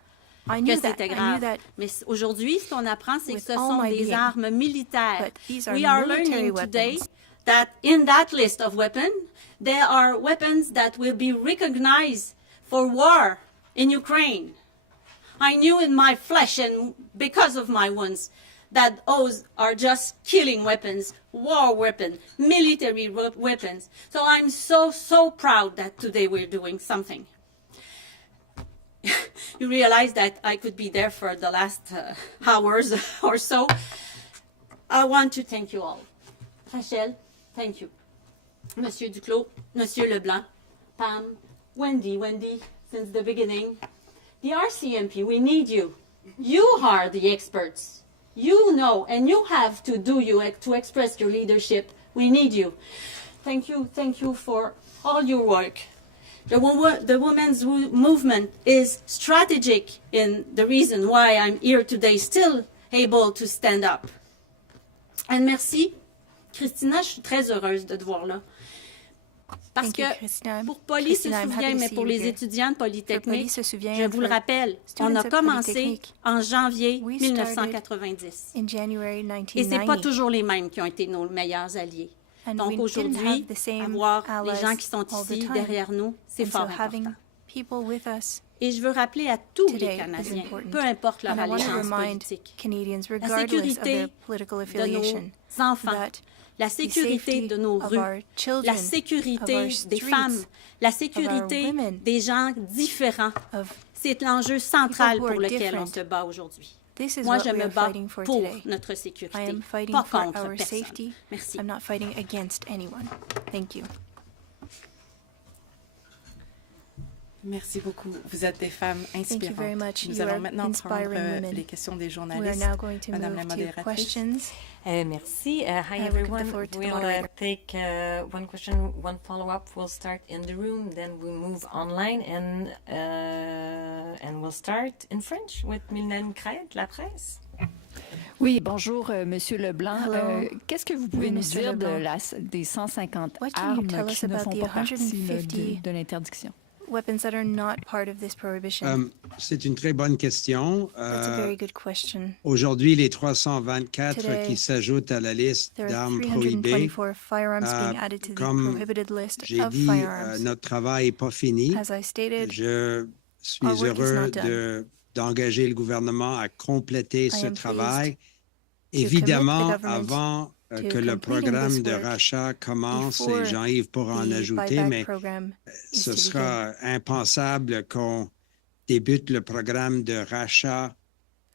I que knew that. c'était I knew grave. that Mais aujourd'hui, ce qu'on apprend, c'est que with ce all sont my des being. armes militaires. But these are We are military learning today weapons. that in that list of weapons, there are weapons that will be recognized for war in Ukraine. I knew in my flesh and because of my wounds that those are just killing weapons, war weapons, military weapons. So I'm so proud that today we're doing something. You realize that I could be there for the last hours or so. I want to thank you all. Rachel, thank you. Monsieur Duclos, Monsieur LeBlanc, Pam, Wendy, since the beginning. The RCMP, we need you. You are the experts. You know, and you have to to express your leadership. We need you. Thank you for all your work. The women's movement is strategic in the reason why I'm here today, still able to stand up. And merci. Christina, je suis très heureuse de te voir là. Parce Thank you, que Christina. pour Polly Christina, se I'm happy souvient, to mais see pour you les here. étudiants de Polytechnique, se souvient, je vous le for rappelle, on students a at commencé Polytechnique, en janvier we 1990. in January Et c'est pas 1990. toujours les mêmes qui ont été nos meilleurs alliés. And Donc we didn't aujourd'hui, have the same avoir les allies gens qui sont all the ici time. derrière nous, c'est And so fort having important. people with us Et je veux rappeler à tous today les is Canadiens, important. peu importe leur And I want to allégeance remind politique, Canadians, la regardless of sécurité their political de affiliation, nos enfants, that la the sécurité safety de nos of rues, our children, la sécurité of our des streets, femmes, la sécurité women, des gens différents, of c'est l'enjeu central people who pour are lequel on different. se bat aujourd'hui. This is Moi, what je we me are bats fighting for pour today. notre I sécurité, am fighting pas for contre our personne. safety. Merci. I'm not fighting against anyone. Thank you. Merci beaucoup. Vous êtes des femmes Thank you very inspirantes. much. Nous You allons are maintenant prendre inspiring women. les questions des We are journalistes. now going to Madame la move to modératrice. questions. Merci. Hi, I will give the everyone. floor to the We'll moderator. take one question, one follow-up. We'll start in the room, then we'll move online, and we'll start in French with Mylène Crête, La Presse. Oui, bonjour, Monsieur LeBlanc. Hello. Qu'est-ce que vous pouvez Oui, nous Monsieur dire Leblanc. des 150 What can you armes tell us qui ne about font the pas partie là, 150 de l'interdiction? Weapons that are not part of this prohibition? C'est une très bonne question. That's a very good question. Aujourd'hui, les 324 Today, qui s'ajoutent à la liste There are d'armes prohibées, 324 firearms being added to the comme prohibited list j'ai of dit, firearms. notre travail n'est pas fini. As I stated, Je suis our work is heureux not done. d'engager le gouvernement à compléter ce am travail. pleased Évidemment, commit the government avant to que le completing programme this de work rachat commence, before et Jean-Yves pourra en the ajouter, buyback mais program is ce to sera impensable qu'on débute le programme de rachat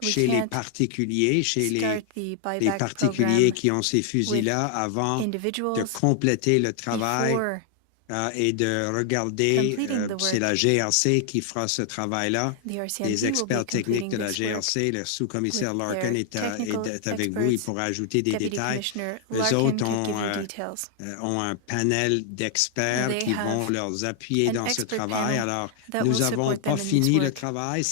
We chez les can't particuliers, chez start the les buyback particuliers program qui ont ces fusils-là avant de individuals compléter le travail before et de regarder, completing the c'est work. la GRC qui fera ce travail-là. The RCMP Les will be experts techniques completing de la this work. GRC, le sous-commissaire with Larkin their est technical avec vous, il experts. pourra ajouter des Deputy détails. Commissioner Eux Larkin autres can give you ont, details. ont un panel d'experts They qui vont have leur appuyer an dans ce expert travail. panel Alors, that nous will n'avons support pas them in this fini le work. travail.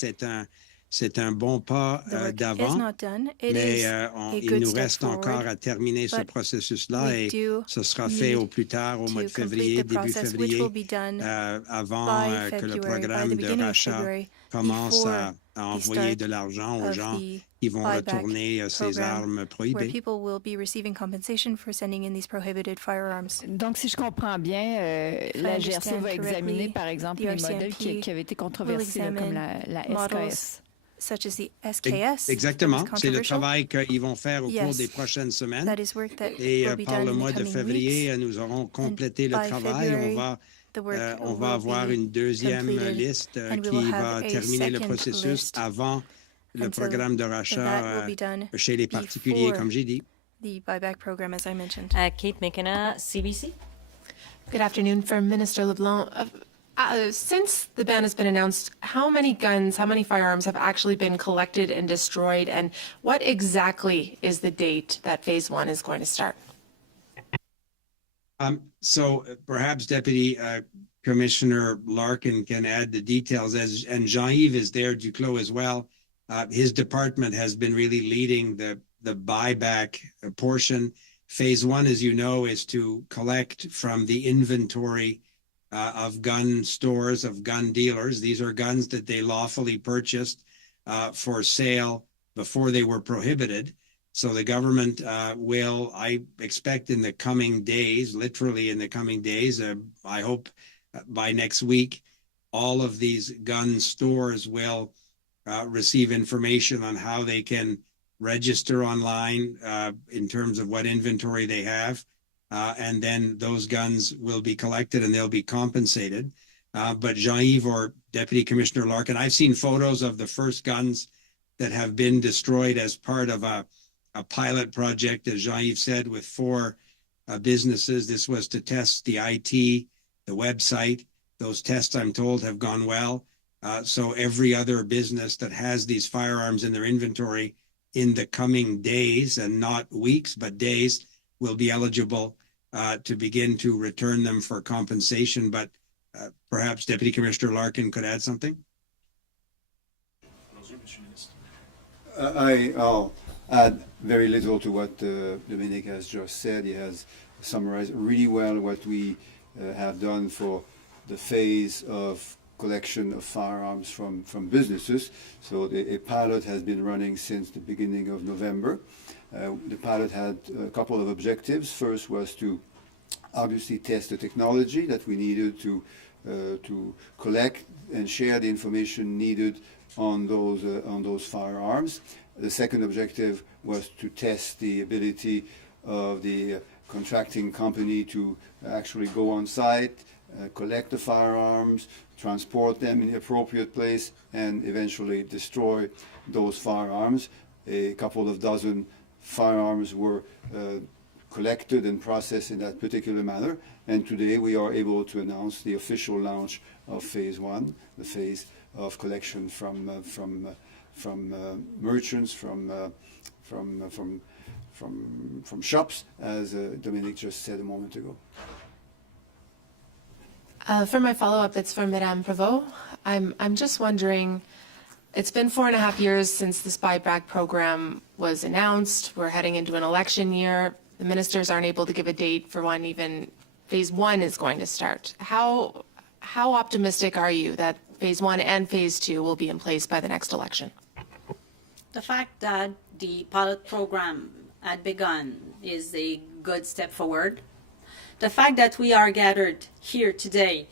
C'est un bon pas The work is d'avant, not done. It mais is a il good nous step reste encore forward, à terminer ce but processus-là we et do ce sera fait need au plus tard au mois de to complete février, the début process, which février, will be done avant by que le February, by programme the de beginning of rachat February, commence before à the envoyer start de l'argent aux of gens the qui vont buyback retourner ces program, armes where prohibées. people will be receiving compensation for sending in these prohibited firearms. Donc, si je comprends bien, la GRC understand va examiner, correctly, par exemple, the les modèles RCMP qui avaient été controversés, là, comme la models SKS. such as the SKS. Exactement, that was c'est le controversial. travail qu'ils vont faire au cours Yes. des prochaines semaines. That is work that Et will be par done le in mois the de coming février, weeks. nous aurons complété le by travail. February, the work On va will avoir be une deuxième completed, liste and we qui will va have a terminer le second processus list. avant le And so programme de that rachat will be done chez les particuliers, before comme j'ai dit. the buyback program, as I mentioned. Kate McKenna, CBC. Good afternoon. For Minister LeBlanc, since the ban has been announced, how many guns, how many firearms have actually been collected and destroyed, and what exactly is the date that phase one is going to start? So perhaps Deputy Commissioner Larkin can add the details, and Jean-Yves is there, Duclos as well. His department has been really leading the buyback portion. Phase one, as you know, is to collect from the inventory of gun stores, of gun dealers. These are guns that they lawfully purchased for sale before they were prohibited. So the government will, I expect in the coming days, literally in the coming days, I hope by next week, all of these gun stores will receive information on how they can register online in terms of what inventory they have. And then those guns will be collected and they'll be compensated. But Jean-Yves or Deputy Commissioner Larkin, I've seen photos of the first guns that have been destroyed as part of a a pilot project, as Jean-Yves said, with 4 businesses. This was to test the IT, the website. Those tests, I'm told, have gone well. So every other business that has these firearms in their inventory in the coming days, and not weeks, but days, will be eligible to begin to return them for compensation. But perhaps Deputy Commissioner Larkin could add something? I'll add very little to what Dominic has just said. He has summarized really well what we have done for the phase of collection of firearms from businesses. So a pilot has been running since the beginning of November. The pilot had a couple of objectives. First was to obviously test the technology that we needed to collect and share the information needed on those firearms. The second objective was to test the ability of the contracting company to actually go on site, collect the firearms, transport them in the appropriate place, and eventually destroy those firearms. A couple of dozen firearms were collected and processed in that particular manner, and today we are able to announce the official launch of Phase 1, the phase of collection from merchants, from shops, as Dominic just said a moment ago. For my follow-up, it's from Madame Prévost. I'm just wondering, it's been 4.5 years since the spy bag program was announced. We're heading into an election year. The ministers aren't able to give a date for when even Phase 1 is going to start. How optimistic are you that Phase 1 and Phase 2 will be in place by the next election? The fact that the pilot program had begun is a good step forward. The fact that we are gathered here today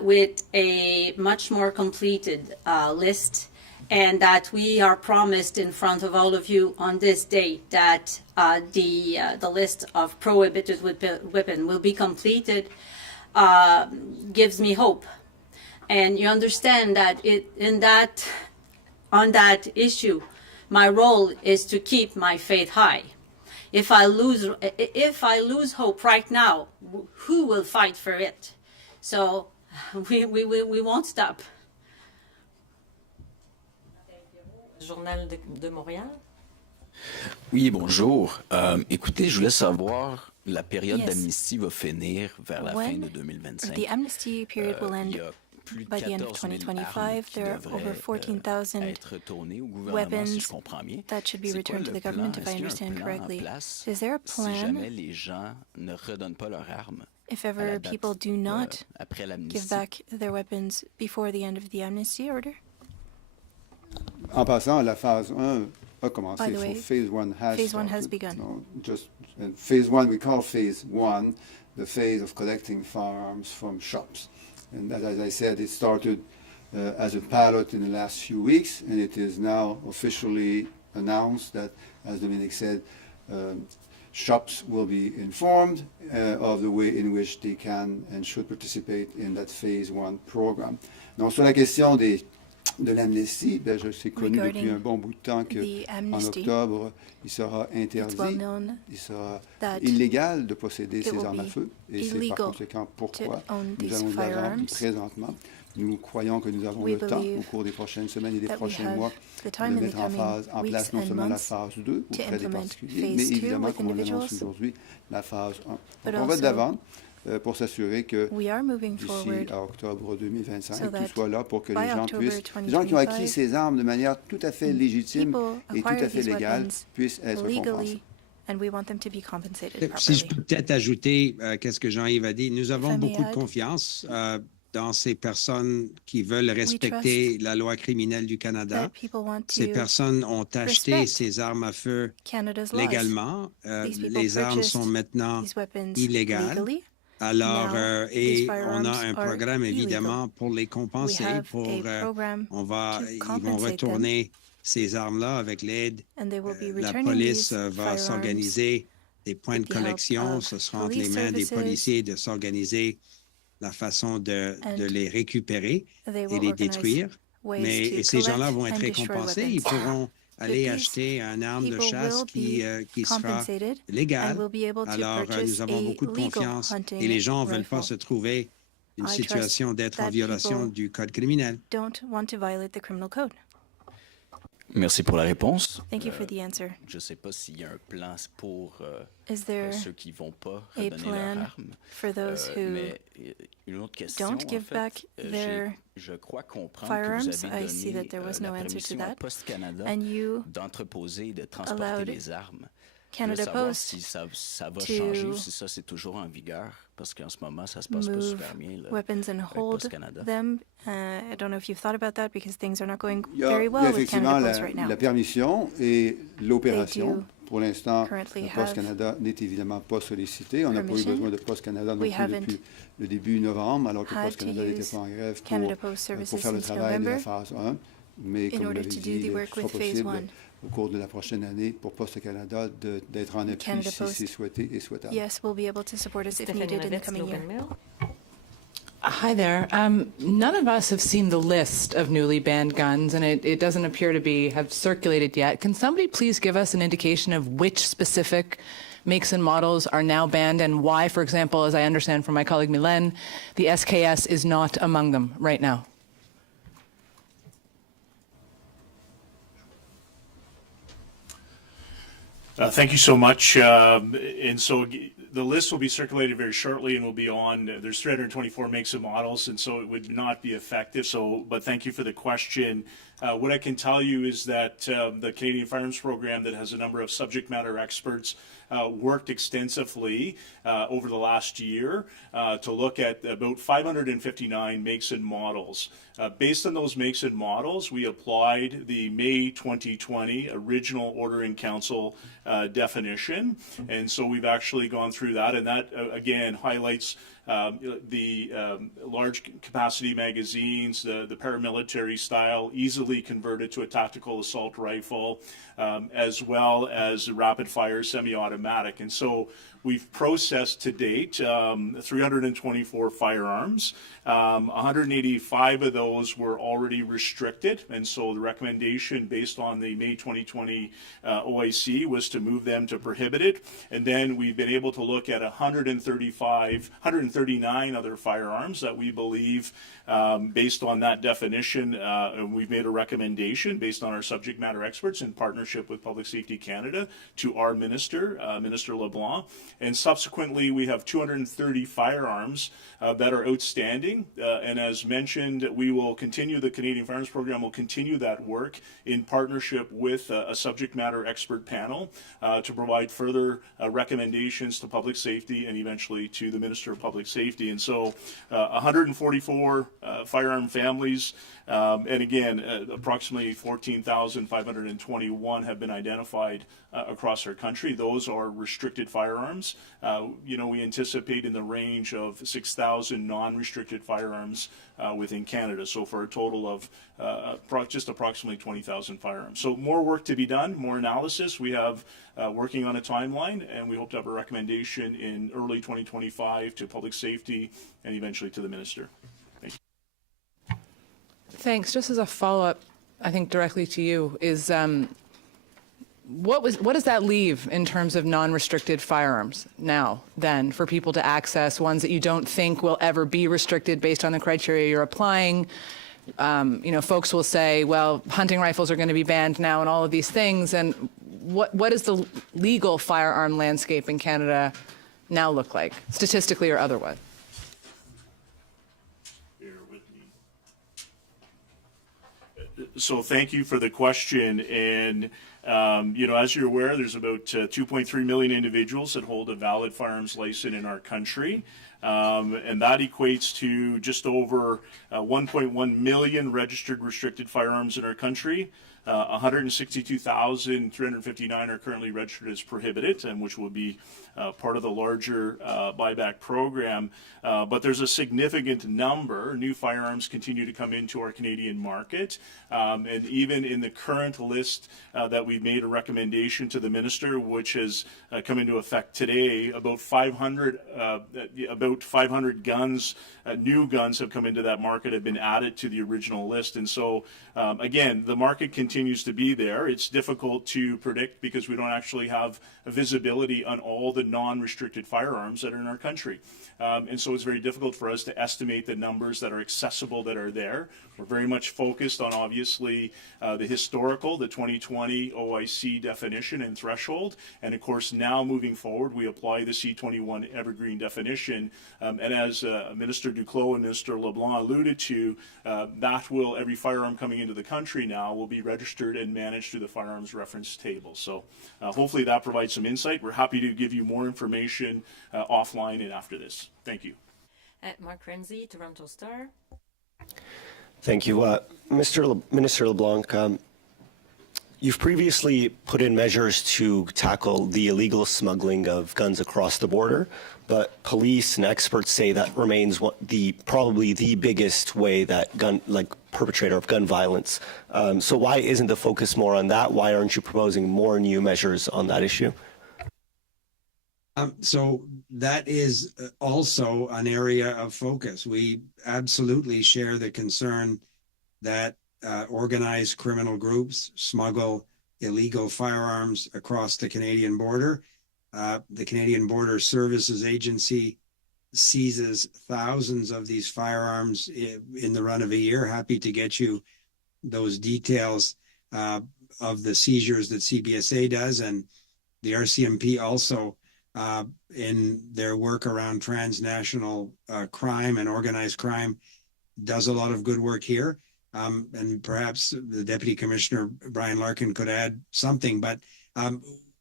with a much more completed list, and that we are promised in front of all of you on this date that the list of prohibited weapons will be completed, gives me hope. And you understand that on that issue, my role is to keep my faith high. If I lose hope right now, who will fight for it? So we won't stop. Journal de Montréal. Oui, bonjour. Écoutez, je voulais savoir, la période Yes. d'amnistie va finir vers la fin de 2025. The amnesty period will Il end y a plus de by the end of 14 000 armes 2025. qui There are over devraient 14,000 être retournées au gouvernement, si je weapons comprends bien. that should be C'est quoi returned to le the government, plan? if I Est-ce qu'il y a un understand plan en correctly. place Is there a si plan jamais les gens ne redonnent pas leurs armes if à la ever date, people do not après give l'amnistie? back their weapons before the end of the amnesty order? En passant, la phase 1 a commencé. By the So way, Phase 1 has Phase 1 has started. begun. No, and Phase 1, we call Phase 1 the phase of collecting firearms from shops. And that, as I said, it started as a pilot in the last few weeks, and it is now officially announced that, as Dominic said, shops will be informed of the way in which they can and should participate in that Phase 1 program. Donc, sur la question de l'amnistie, je sais connu depuis un bon bout de temps qu'en octobre, il sera interdit, il sera illégal de posséder ces armes à feu. Et c'est par conséquent pourquoi nous allons de l'avant présentement. Nous croyons que nous avons le temps au cours des prochaines semaines et des prochains mois de mettre en place non seulement la phase 2 auprès des particuliers, mais évidemment, comme on l'annonce aujourd'hui, la phase 1. Donc on va de l'avant pour s'assurer que d'ici à octobre 2025, tout soit là pour que les gens qui ont acquis ces armes de manière tout à fait légitime et tout à fait légale puissent être compensés. Si je peux peut-être ajouter qu'est-ce que Jean-Yves a dit, nous avons beaucoup de confiance dans ces personnes qui veulent respecter la loi criminelle du Canada. Ces personnes ont acheté ces armes à feu légalement. Les armes sont maintenant illégales. Alors, et on a un programme évidemment pour les compenser. Ils vont retourner ces armes-là avec l'aide. La police va s'organiser des points de collection. Ce sera entre les mains des policiers de s'organiser la façon de les récupérer et les détruire. Mais ces gens-là vont être récompensés. Ils pourront aller these acheter une arme de people chasse will be qui sera compensated légale. and will be able to Alors, purchase nous avons a beaucoup de legal confiance hunting et les gens ne veulent rifle. pas se trouver une I situation trust d'être en that violation people du code criminel. don't want to violate the criminal code. Merci pour la réponse. Thank you for the answer. Je ne sais pas s'il y a un plan pour Is there ceux qui ne vont pas a redonner leur plan arme. for those who Mais une autre question, don't give en fait, back their je crois comprendre firearms? que vous avez I see donné that there was no la answer to permission à that. Poste Canada And you d'entreposer et de transporter allowed les armes. Canada Je veux savoir Post si ça va to changer ou si ça c'est toujours en vigueur, parce qu'en ce moment ça se passe pas move super bien là, weapons and avec hold Poste Canada. them. I don't know if you've thought about that because things are not going Il y a, very il y a well with effectivement Canada Post right now. la permission et l'opération. They do Pour l'instant, currently Poste have Canada n'est évidemment pas sollicité. On n'a pas eu permission. besoin de Poste Canada non We plus haven't depuis le début novembre, alors que had Poste to Canada n'était use pas en grève Canada Post pour services faire le since travail de la November phase 1. Mais in comme vous order l'avez to do dit, the il work sera with phase possible 1. au cours de la prochaine année pour Poste Canada d'être en appui Canada si Post, c'est souhaité et souhaitable. yes, we'll be able to support us if Stephanie needed in the Levitz, coming Globe year. and Mail. Hi there. None of us have seen the list of newly banned guns, and it doesn't appear to have circulated yet. Can somebody please give us an indication of which specific makes and models are now banned and why, for example, as I understand from my colleague Mylène, the SKS is not among them right now? Thank you so much. And so the list will be circulated very shortly and will be on. There's 324 makes and models, and so it would not be effective. So, but thank you for the question. What I can tell you is that the Canadian Firearms Program, that has a number of subject matter experts, worked extensively over the last year to look at about 559 makes and models. Based on those makes and models, we applied the May 2020 Original Ordering Council definition. And so we've actually gone through that, and that again highlights the large capacity magazines, the paramilitary style, easily converted to a tactical assault rifle, as well as rapid fire semi-automatic. And so we've processed to date 324 firearms. 185 of those were already restricted, and so the recommendation based on the May 2020 OIC was to move them to prohibited. And then we've been able to look at 139 other firearms that we believe, based on that definition, and we've made a recommendation based on our subject matter experts in partnership with Public Safety Canada to our minister, Minister LeBlanc. And subsequently, we have 230 firearms that are outstanding. And as mentioned, we will continue, the Canadian Firearms Program will continue that work in partnership with a subject matter expert panel to provide further recommendations to public safety and eventually to the Minister of Public Safety. And so 144 firearm families, and again, approximately 14,521 have been identified across our country. Those are restricted firearms. We anticipate in the range of 6,000 non-restricted firearms within Canada. So for a total of just approximately 20,000 firearms. So more work to be done, more analysis. We have working on a timeline, and we hope to have a recommendation in early 2025 to public safety and eventually to the minister. Thank you. Thanks. Just as a follow-up, I think directly to you, is what does that leave in terms of non-restricted firearms now, then, for people to access, ones that you don't think will ever be restricted based on the criteria you're applying? Folks will say, well, hunting rifles are going to be banned now and all of these things. And what does the legal firearm landscape in Canada now look like, statistically or otherwise? So thank you for the question. And, as you're aware, there's about 2.3 million individuals that hold a valid firearms license in our country. And that equates to just over 1.1 million registered restricted firearms in our country. 162,359 are currently registered as prohibited, and which will be part of the larger buyback program. But there's a significant number. New firearms continue to come into our Canadian market. And even in the current list that we've made a recommendation to the minister, which has come into effect today, about about 500 guns, new guns have come into that market, have been added to the original list. And so, again, the market continues to be there. It's difficult to predict because we don't actually have a visibility on all the non-restricted firearms that are in our country. And so it's very difficult for us to estimate the numbers that are accessible that are there. We're very much focused on, obviously, the historical, the 2020 OIC definition and threshold. And of course, now moving forward, we apply the C21 Evergreen definition. And as Minister Duclos and Minister LeBlanc alluded to, every firearm coming into the country now will be registered and managed through the firearms reference table. So hopefully that provides some insight. We're happy to give you more information offline and after this. Thank you. Mark Renzi, Toronto Star. Thank you. Minister LeBlanc, you've previously put in measures to tackle the illegal smuggling of guns across the border, but police and experts say that remains probably the biggest way that perpetrator of gun violence. So why isn't the focus more on that? Why aren't you proposing more new measures on that issue? So that is also an area of focus. We absolutely share the concern that organized criminal groups smuggle illegal firearms across the Canadian border. The Canadian Border Services Agency seizes thousands of these firearms in the run of a year. Happy to get you those details of the seizures that CBSA does, and the RCMP also in their work around transnational crime and organized crime does a lot of good work here. And perhaps the Deputy Commissioner, Brian Larkin, could add something, but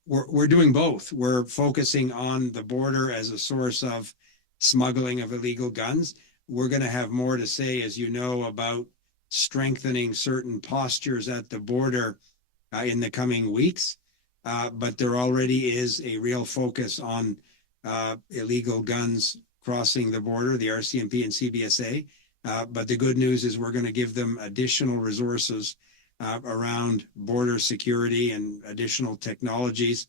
we're doing both. We're focusing on the border as a source of smuggling of illegal guns. We're going to have more to say, as you know, about strengthening certain postures at the border in the coming weeks. But there already is a real focus on illegal guns crossing the border, the RCMP and CBSA. But the good news is we're going to give them additional resources around border security and additional technologies.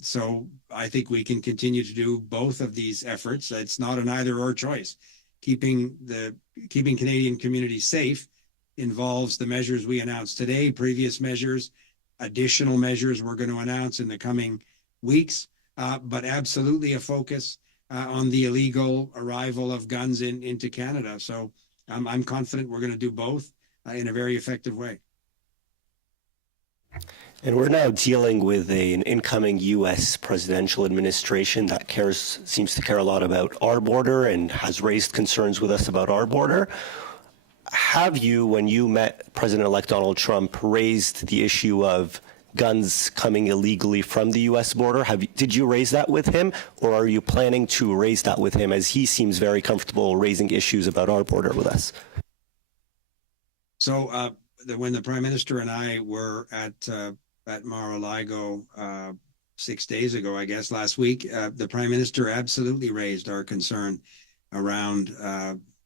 So I think we can continue to do both of these efforts. It's not an either-or choice. Keeping Canadian communities safe involves the measures we announced today, previous measures, additional measures we're going to announce in the coming weeks, but absolutely a focus on the illegal arrival of guns into Canada. So I'm confident we're going to do both in a very effective way. And we're now dealing with an incoming U.S. presidential administration that seems to care a lot about our border and has raised concerns with us about our border. Have you, when you met President-elect Donald Trump, raised the issue of guns coming illegally from the U.S. border? Did you raise that with him, or are you planning to raise that with him, as he seems very comfortable raising issues about our border with us? So when the Prime Minister and I were at Mar-a-Lago 6 days ago, I guess, last week, the Prime Minister absolutely raised our concern around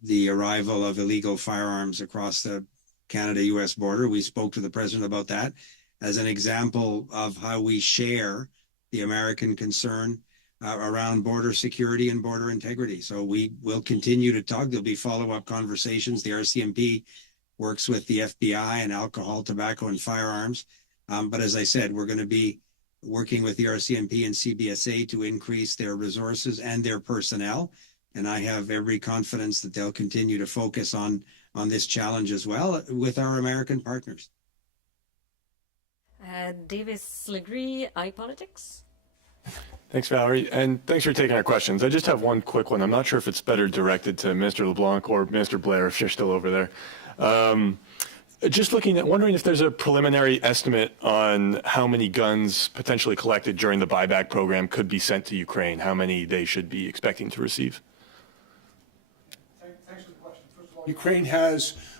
the arrival of illegal firearms across the Canada-U.S. border. We spoke to the President about that as an example of how we share the American concern around border security and border integrity. So we will continue to talk. There'll be follow-up conversations. The RCMP works with the FBI and alcohol, tobacco, and firearms. But as I said, we're going to be working with the RCMP and CBSA to increase their resources and their personnel. And I have every confidence that they'll continue to focus on this challenge as well with our American partners. Davis Legree, iPolitics. Thanks, Valerie, and thanks for taking our questions. I just have one quick one. I'm not sure if it's better directed to Minister LeBlanc or Minister Blair, if you're still over there. Just wondering if there's a preliminary estimate on how many guns potentially collected during the buyback program could be sent to Ukraine, how many they should be expecting to receive. Thanks for the question. First of all, Ukraine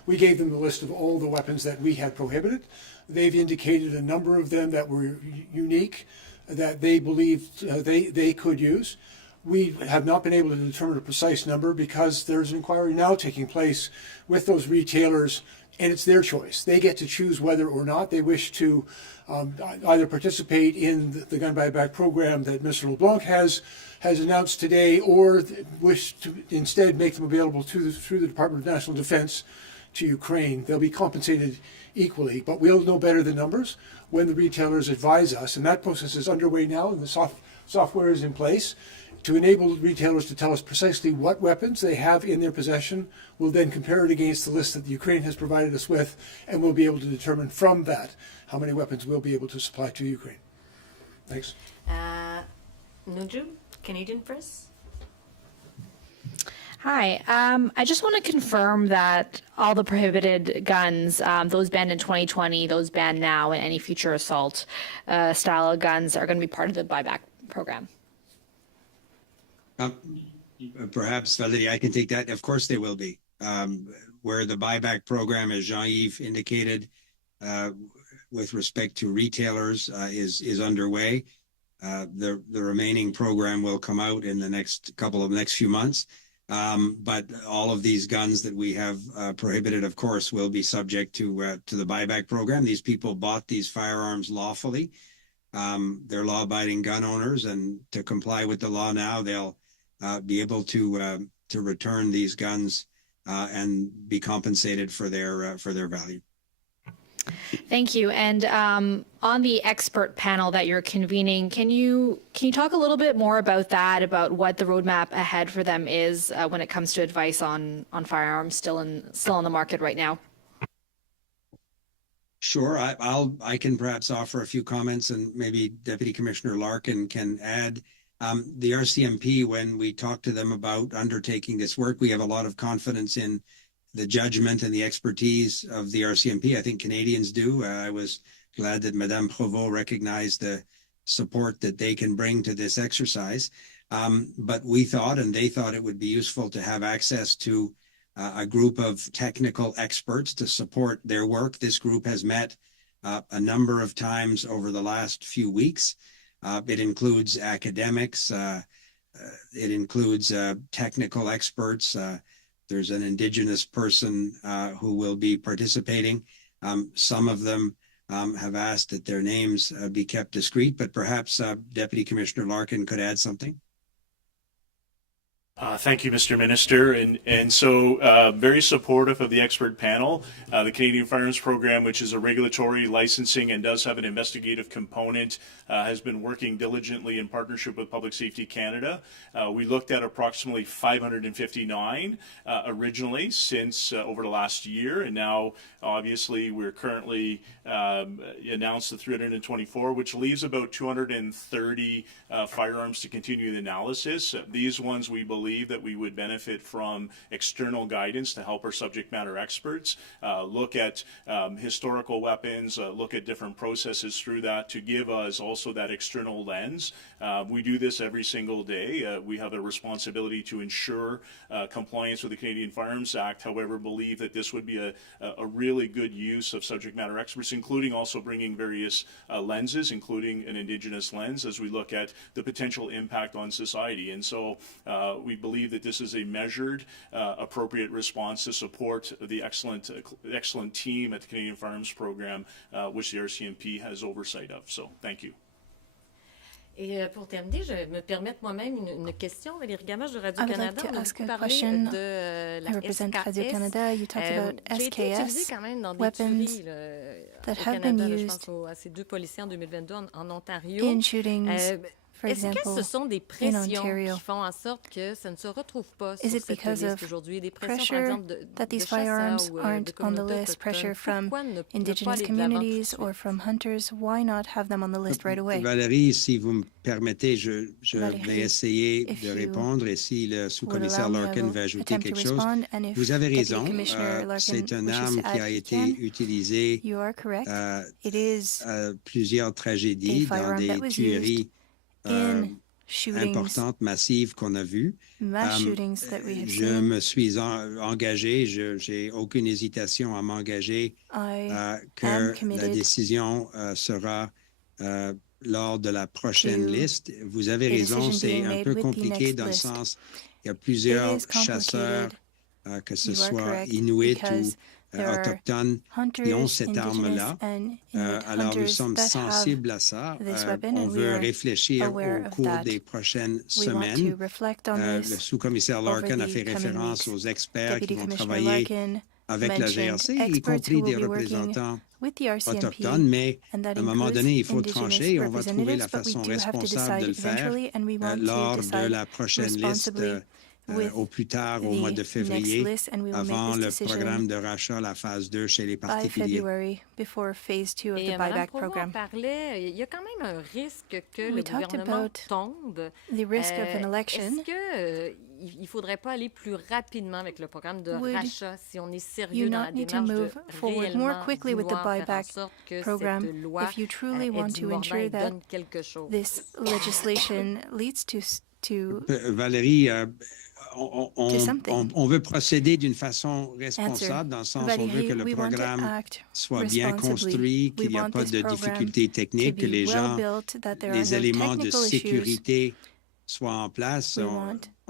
we gave them the list of all the weapons that we had prohibited. They've indicated a number of them that were unique, that they believed they could use. We have not been able to determine a precise number because there's an inquiry now taking place with those retailers, and it's their choice. They get to choose whether or not they wish to either participate in the gun buyback program that Mr. LeBlanc has has announced today or wish to instead make them available through the Department of National Defense to Ukraine, they'll be compensated equally. But we'll know better the numbers when the retailers advise us, and that process is underway now, and the software is in place to enable retailers to tell us precisely what weapons they have in their possession. We'll then compare it against the list that the Ukraine has provided us with, and we'll be able to determine from that how many weapons we'll be able to supply to Ukraine. Thanks. Nuju, Canadian Press. Hi. I just want to confirm that all the prohibited guns, those banned in 2020, those banned now, and any future assault style of guns are going to be part of the buyback program. Perhaps, Valerie, I can take that. Of course they will be. Where the buyback program, as Jean-Yves indicated, with respect to retailers, is underway. The remaining program will come out in the next few months. But all of these guns that we have prohibited, of course, will be subject to the buyback program. These people bought these firearms lawfully. They're law-abiding gun owners, and to comply with the law now, they'll be able to return these guns and be compensated for their value. Thank you. And on the expert panel that you're convening, can you talk a little bit more about that, about what the roadmap ahead for them is when it comes to advice on firearms still on the market right now? Sure. I can perhaps offer a few comments, and maybe Deputy Commissioner Larkin can add. The RCMP, when we talk to them about undertaking this work, we have a lot of confidence in the judgment and the expertise of the RCMP. I think Canadians do. I was glad that Madame Provost recognized the support that they can bring to this exercise. But we thought, and they thought, it would be useful to have access to a group of technical experts to support their work. This group has met a number of times over the last few weeks. It includes academics. It includes technical experts. There's an Indigenous person who will be participating. Some of them have asked that their names be kept discreet, but perhaps Deputy Commissioner Larkin could add something. Thank you, Mr. Minister. And so very supportive of the expert panel. The Canadian Firearms Program, which is a regulatory licensing and does have an investigative component, has been working diligently in partnership with Public Safety Canada. We looked at approximately 559 originally since over the last year, and now obviously we're currently announced the 324, which leaves about 230 firearms to continue the analysis. These ones we believe that we would benefit from external guidance to help our subject matter experts look at historical weapons, look at different processes through that to give us also that external lens. We do this every single day. We have a responsibility to ensure compliance with the Canadian Firearms Act, however, believe that this would be a really good use of subject matter experts, including also bringing various lenses, including an Indigenous lens, as we look at the potential impact on society. And so we believe that this is a measured, appropriate response to support the excellent team at the Canadian Firearms Program, which the RCMP has oversight of. So, thank you. Et pour terminer, je me permettre moi-même une question. Valérie Gamache de Radio-Canada. I would like to ask a parlé question. de la I represent SKS. Radio-Canada. You talked about SKS, weapons that have been used à ces deux policiers en 2022 en Ontario. in shootings. For Est-ce example, que ce sont des in pressions Ontario. qui font en sorte que ça ne se retrouve pas Is sur it cette because liste of aujourd'hui? Des pressions, par pressure exemple, that these firearms aren't on the list, pressure from Indigenous communities or from hunters? Why not have them on the list right away? Valérie, si vous me permettez, je Valérie, vais essayer if de you répondre, et si le sous-commissaire would allow me, Larkin I will va ajouter attempt to quelque chose. respond, and if Vous avez Deputy raison, Commissioner Larkin c'est une wishes arme to qui a add, he été can. utilisée You are correct. It is plusieurs tragédies a dans firearm that des was tueries in shootings, importantes, massives qu'on a vues. mass shootings that we have Je seen. me suis engagé, j'ai aucune hésitation à m'engager I que am la committed décision sera lors de la prochaine to liste. Vous avez a raison, decision c'est being un made peu with the compliqué next dans le list. sens, il y a plusieurs It is complicated. chasseurs, que ce You are soit correct, Inuit ou because autochtones qui ont cette arme-là. Alors, nous sommes sensibles à ça. On veut réfléchir au cours des prochaines semaines. Le sous-commissaire Larkin a fait référence aux experts qui vont travailler avec la GRC, y compris des représentants autochtones, mais à un moment donné, il faut trancher et on va trouver la façon responsable de le faire lors de la prochaine liste au plus tard au mois de février, avant le programme de rachat, la phase 2 chez les particuliers. Et Mme Provost en parlait, il y a quand même un risque que le gouvernement tombe. Est-ce qu'il ne faudrait pas aller plus rapidement avec le programme de rachat si on est sérieux dans la démarche de réellement vouloir faire en sorte que cette loi donne quelque chose? Valérie, on veut procéder d'une façon responsable, dans le sens où on veut que le programme soit bien construit, qu'il n'y a pas de difficultés techniques, que les éléments de sécurité soient en place.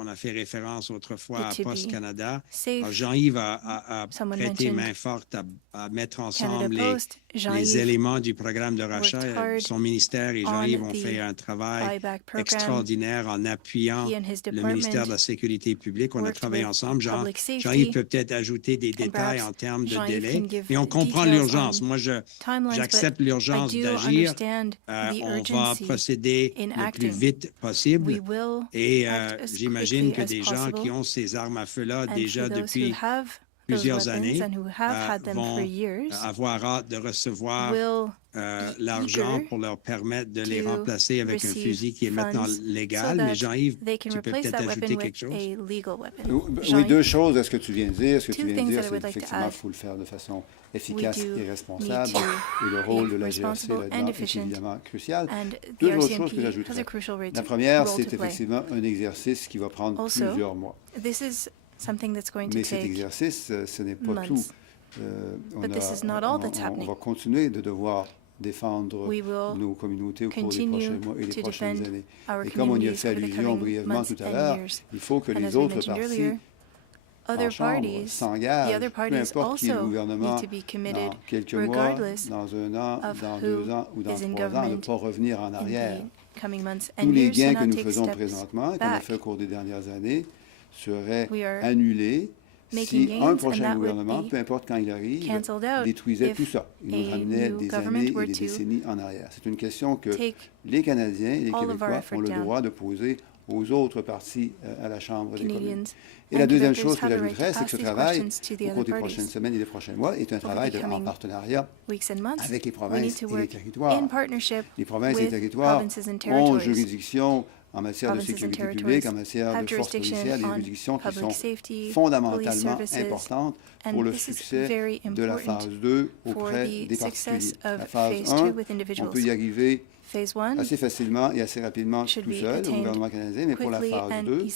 On a fait référence autrefois à Post Canada. Jean-Yves a prêté main forte à mettre ensemble les éléments du programme de rachat. Son ministère et Jean-Yves ont fait un travail extraordinaire en appuyant le ministère de la Sécurité publique. On a travaillé ensemble. Jean-Yves peut peut-être ajouter des détails en termes de délai, mais on comprend l'urgence. Moi, j'accepte l'urgence d'agir. On va procéder le plus vite possible et j'imagine que des gens qui ont ces armes à feu-là déjà depuis plusieurs années vont avoir hâte de recevoir l'argent pour leur permettre de les remplacer avec un fusil qui est maintenant légal. Mais Jean-Yves, tu peux peut-être ajouter quelque chose? Oui, deux choses à ce que tu viens de dire. Ce que tu viens de dire, c'est qu'effectivement, il faut le faire de façon efficace et responsable. Et le rôle de la GRC là-dedans est évidemment crucial. Deux autres choses que j'ajouterais. La première, c'est effectivement un exercice qui va prendre plusieurs mois. Mais cet exercice, ce n'est pas tout. On va continuer de devoir défendre nos communautés au cours des prochains mois et des prochaines années. Et comme on y a fait allusion brièvement tout à l'heure, il faut que les autres parties en Chambre s'engagent, peu importe qui est le gouvernement, dans quelques mois, dans un an, dans 2 ans ou dans 3 ans, à ne pas revenir en arrière. Tous les gains que nous faisons présentement, qu'on a fait au cours des dernières années, seraient annulés si un prochain gouvernement, peu importe quand il arrive, détruisait tout ça. Il nous ramenait des années et des décennies en arrière. C'est une question que les Canadiens et les Québécois ont le droit de poser aux autres partis à la Chambre des communes. Et la deuxième chose que j'ajouterais, c'est que ce travail, au cours des prochaines semaines et des prochains mois, est un travail en partenariat avec les provinces et les territoires. Les provinces et les territoires ont juridiction en matière de sécurité publique, en matière de forces policières, des juridictions qui sont fondamentalement importantes pour le succès de la phase 2 auprès des particuliers. La phase 1, on peut y arriver assez facilement et assez rapidement tout seul au gouvernement canadien, mais pour la phase 2,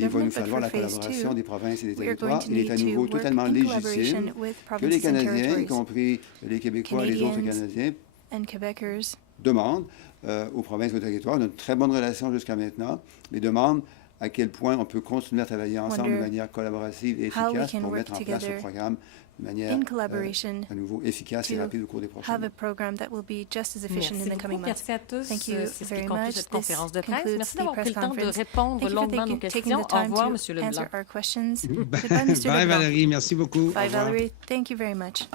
il va nous falloir la collaboration des provinces et des territoires. Il est à nouveau totalement légitime que les Canadiens, y compris les Québécois et les autres Canadiens, demandent aux provinces et aux territoires, une très bonne relation jusqu'à maintenant, mais demandent à quel point on peut continuer à travailler ensemble de manière collaborative et efficace pour mettre en place ce programme de manière à nouveau efficace et rapide au cours des prochains mois. Merci à tous. C'est ce qui conclut cette conférence de presse. Merci d'avoir pris le temps de répondre longuement à nos questions. Au revoir, M. LeBlanc. Bye, Valérie. Merci beaucoup. Bye, Valerie. Thank you very much.